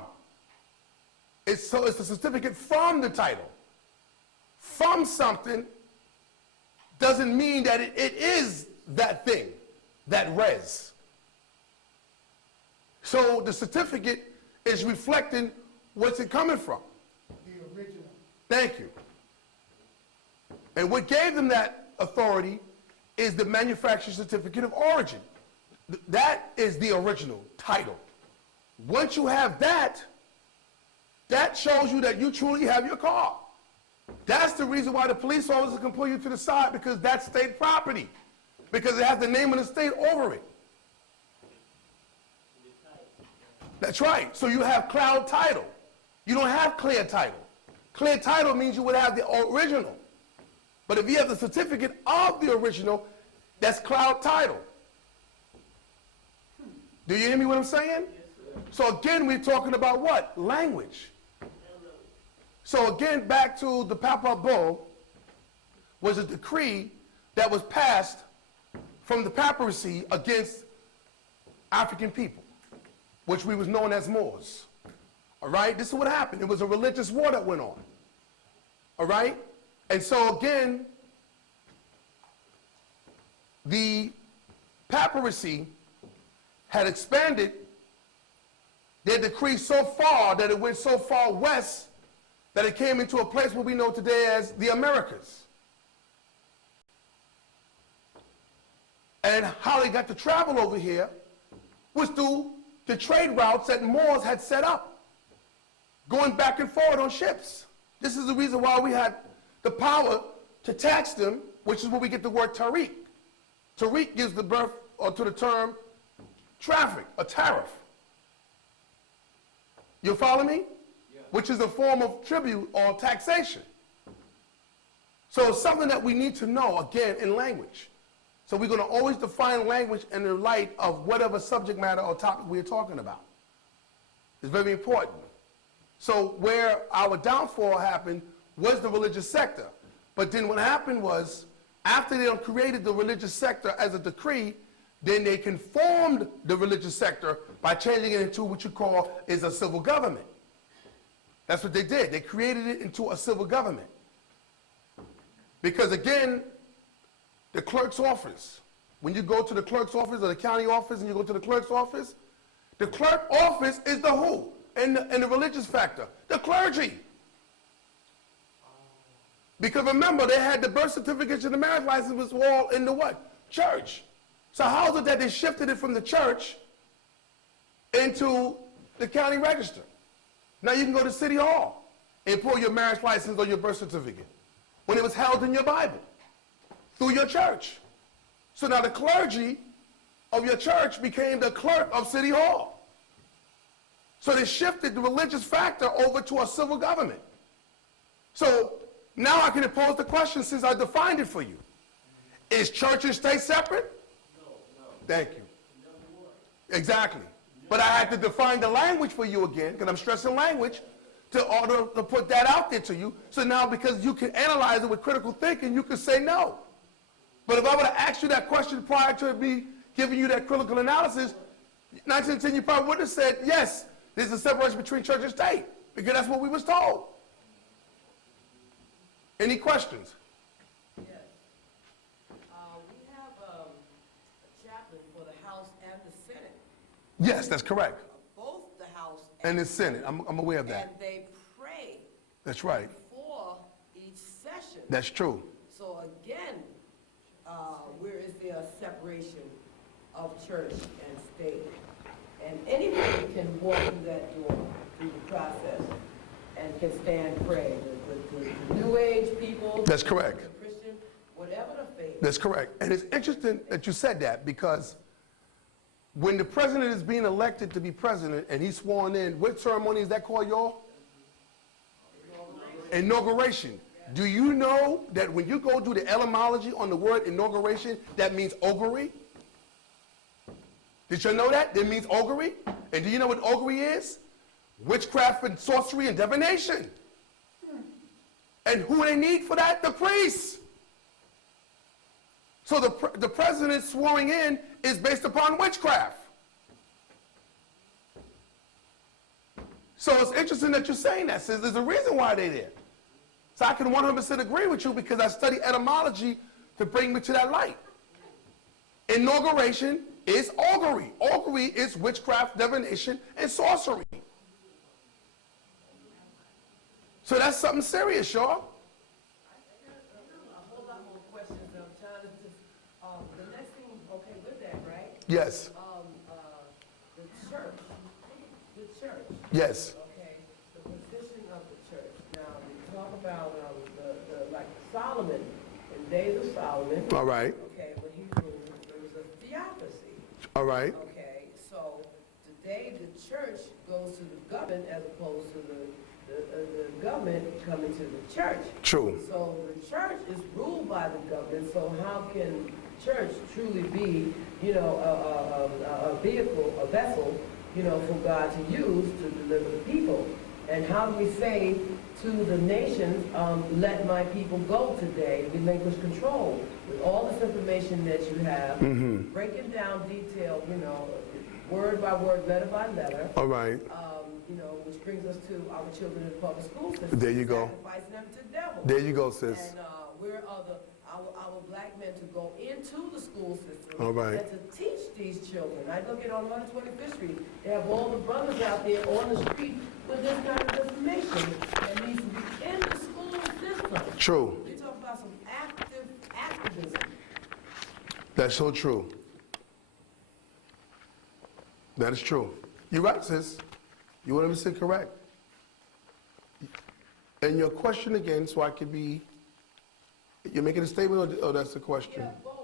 So it's a certificate from the title. From something doesn't mean that it is that thing, that res. So the certificate is reflecting what's it coming from? The original. Thank you. And what gave them that authority is the manufacturer certificate of origin. That is the original title. Once you have that, that shows you that you truly have your car. That's the reason why the police officer can pull you to the side, because that's state property. Because it has the name of the state over it. That's right. So you have cloud title. You don't have clear title. Clear title means you would have the original. But if you have the certificate of the original, that's cloud title. Do you hear me what I'm saying? So again, we're talking about what? Language. So again, back to the Papal Bull was a decree that was passed from the papacy against African people, which we was known as Moors. All right? This is what happened. It was a religious war that went on. All right? And so again, the papacy had expanded their decree so far that it went so far west that it came into a place what we know today as the Americas. And how they got to travel over here was through the trade routes that Moors had set up, going back and forward on ships. This is the reason why we had the power to tax them, which is where we get the word tariq. Tariq gives the birth or to the term traffic, a tariff. You follow me? Yeah. Which is a form of tribute or taxation. So it's something that we need to know, again, in language. So we're going to always define language in the light of whatever subject matter or topic we're talking about. It's very important. So where our downfall happened was the religious sector. But then what happened was, after they created the religious sector as a decree, then they conformed the religious sector by changing it into what you call is a civil government. That's what they did. They created it into a civil government. Because again, the clerk's office, when you go to the clerk's office or the county office and you go to the clerk's office, the clerk office is the who in the religious factor? The clergy. Because remember, they had the birth certificates and the marriage license was all in the what? Church. So how is it that they shifted it from the church into the county register? Now you can go to City Hall and pull your marriage license or your birth certificate when it was held in your Bible through your church. So now the clergy of your church became the clerk of City Hall. So they shifted the religious factor over to a civil government. So now I can pose the question, since I defined it for you. Is church and state separate? No. Thank you. Exactly. But I had to define the language for you again, because I'm stressing language, to order to put that out there to you. So now, because you can analyze it with critical thinking, you can say no. But if I would have asked you that question prior to me giving you that critical analysis, 1910, you probably would have said, yes, there's a separation between church and state, because that's what we was told. Any questions? Yes. We have a chaplain for the House and the Senate. Yes, that's correct. Both the House And the Senate, I'm aware of that. and they pray That's right. before each session. That's true. So again, where is there a separation of church and state? And anybody can walk through that door, through the process, and can stand pray. The New Age people. That's correct. The Christian, whatever the faith. That's correct. And it's interesting that you said that, because when the president is being elected to be president and he's sworn in, what ceremony is that called, y'all? Inauguration. Do you know that when you go do the etymology on the word inauguration, that means augury? Did you know that? That means augury? And do you know what augury is? Witchcraft and sorcery and divination. And who they need for that? The priests. So the president swearing in is based upon witchcraft. So it's interesting that you're saying that, since there's a reason why they're there. So I can 100% agree with you, because I study etymology to bring me to that light. Inauguration is augury. Augury is witchcraft, divination, and sorcery. So that's something serious, y'all. A whole lot more questions. I'm trying to just, the next thing, okay, with that, right? Yes, The church, yes, okay, the position of the church. Now, we talk about, like Solomon, in days of Solomon. all right, Okay, when he ruled, there was a theocracy. all right, Okay, so today the church goes to the government as opposed to the government coming to the church. true, So the church is ruled by the government, so how can church truly be, a vehicle, a vessel, for God to use to deliver the people? And how do we say to the nations, let my people go today, relinquish control? With all this information that you have, breaking down detail, word by word, letter by letter, all right, which brings us to our children in the public school system. There you go. Sacrificing them to the devil. there you go, sis. And where are our black men to go into the school system All right. and to teach these children? I look at on 125th Street, they have all the brothers out there on the street with this kind of information that needs to be in the school system. True, We talk about some activism. that's so true. That is true. You're right, sis. You 100% correct. And your question again, so I could be, you're making a statement or that's the question? Yeah, both.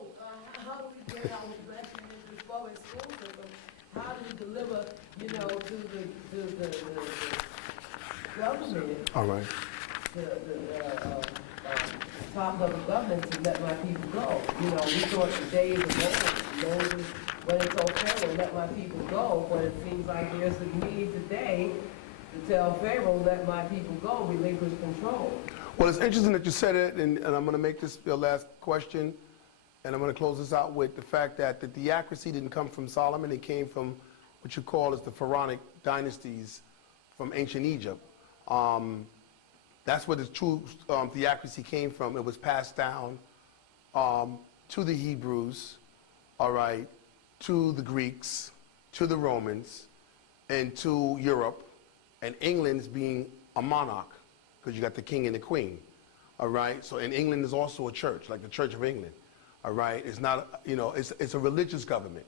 How do we get our black men into the public school system? How do we deliver, to the government, All right, the top level government to let my people go? We thought the days of Moses, when it's okay to let my people go, but it seems like there's a need today to tell Pharaoh, let my people go, relinquish control. well, it's interesting that you said it, and I'm going to make this your last question, and I'm going to close this out with the fact that the theocracy didn't come from Solomon, it came from what you call as the pharaonic dynasties from ancient Egypt. That's where the true theocracy came from. It was passed down to the Hebrews, all right, to the Greeks, to the Romans, and to Europe, and England's being a monarch, because you got the king and the queen, all right? So, and England is also a church, like the Church of England, all right? It's not, it's a religious government.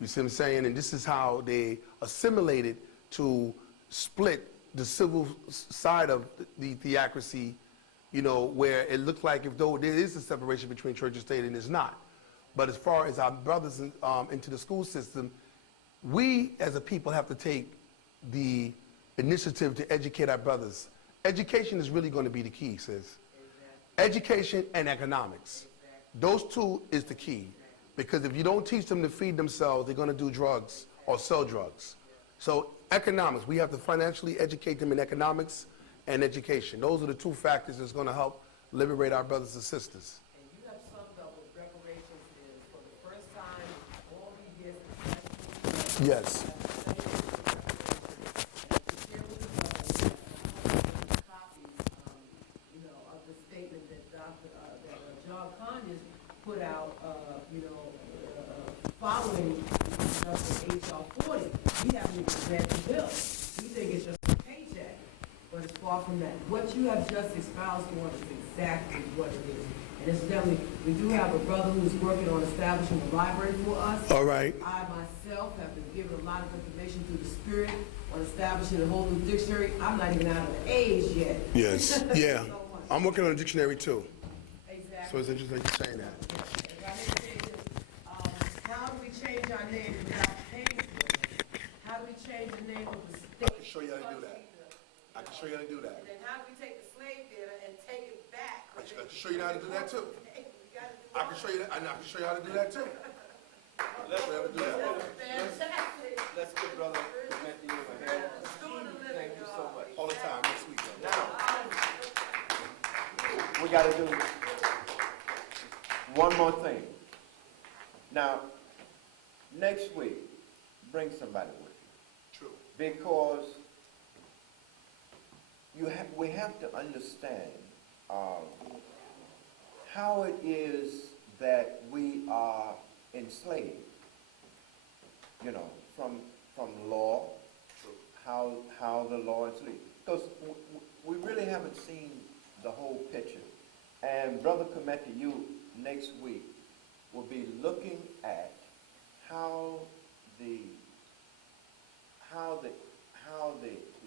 You see what I'm saying? And this is how they assimilated to split the civil side of the theocracy, where it looked like if though there is a separation between church and state, and it's not. But as far as our brothers into the school system, we as a people have to take the initiative to educate our brothers. Education is really going to be the key, sis. Education and economics. Those two is the key. Because if you don't teach them to feed themselves, they're going to do drugs or sell drugs. So economics, we have to financially educate them in economics and education. Those are the two factors that's going to help liberate our brothers and sisters. And you have summed up what reparations is for the first time in all these years. Yes. Of the statement that John Conyers put out, following H.R. 40. We haven't even read the bill. We think it's just a paycheck, but it's far from that. What you have just espoused for us is exactly what it is. And incidentally, we do have a brother who's working on establishing a library for us. All right. I myself have been given a lot of information through the Spirit on establishing a whole new dictionary. I'm not even out of the age yet. Yes. Yeah. So much. I'm working on a dictionary too. Exactly. So it's interesting you're saying that. How do we change our name without paying for it? How do we change the name of the state? I can show you how to do that. I can show you how to do that. And then how do we take the slave dealer and take it back? I can show you how to do that too. I can show you that, and I can show you how to do that too. Let's show you how to do that. Fantastic. Let's give Brother Matthew a hand. Thank you so much. All the time next week. Now, we got to do one more thing. Now, next week, bring somebody with you. True. Because we have to understand how it is that we are enslaved, from law, how the law enslaved. Because we really haven't seen the whole picture. And Brother Kemitu, you next week will be looking at how the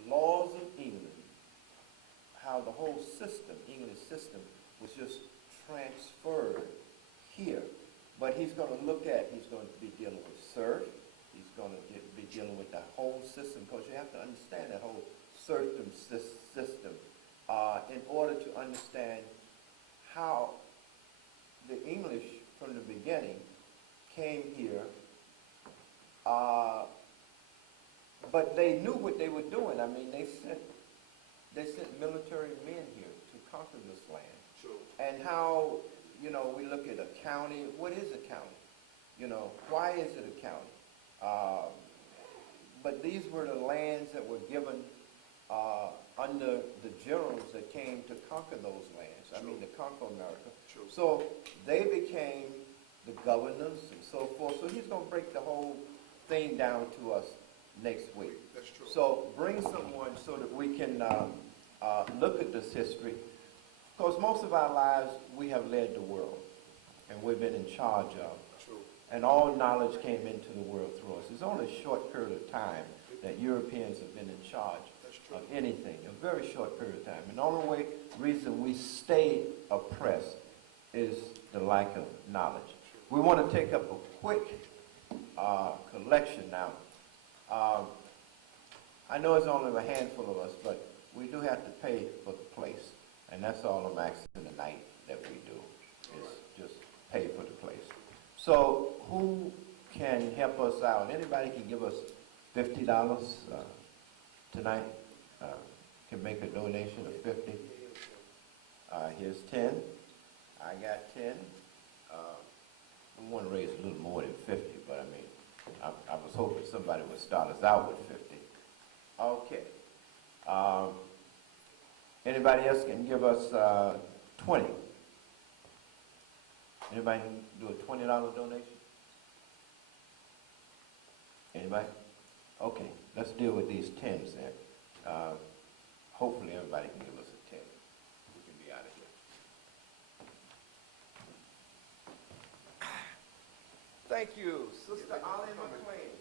laws of England, how the whole system, English system, was just transferred here. But he's going to be dealing with serf. He's going to be dealing with the whole system, because you have to understand that whole serfdom system in order to understand how the English from the beginning came here, but they knew what they were doing. I mean, they sent military men here to conquer this land. True. And how, we look at a county. What is a county? Why is it a county? But these were the lands that were given under the generals that came to conquer those lands. I mean, to conquer America. True. So they became the governors and so forth. So he's going to break the whole thing down to us next week. That's true. So bring someone so that we can look at this history. Because most of our lives, we have led the world, and we've been in charge of. True. And all knowledge came into the world through us. It's only a short period of time that Europeans have been in charge of anything, a very short period of time. And the only reason we stay oppressed is the lack of knowledge. We want to take up a quick collection now. I know it's only a handful of us, but we do have to pay for the place. And that's all I'm asking tonight that we do, is just pay for the place. So who can help us out? Anybody can give us $50 tonight? Can make a donation of 50. Here's 10. I got 10. We want to raise a little more than 50, but I mean, I was hoping somebody would start us out with 50. Okay. Anybody else can give us 20? Anybody can do a $20 donation? Anybody? Okay, let's deal with these 10s then. Hopefully everybody can give us a 10. We can be out of here. Thank you, Sister Ollie McLean.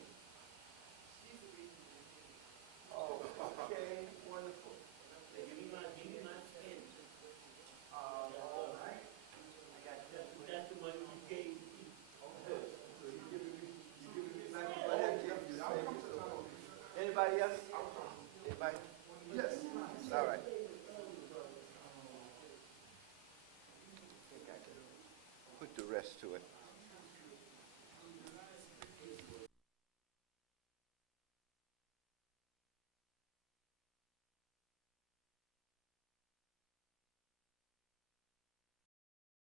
Oh, okay, wonderful. That's the one you gave me. Anybody else? Anybody? Yes. All right. I think I can put the rest to it.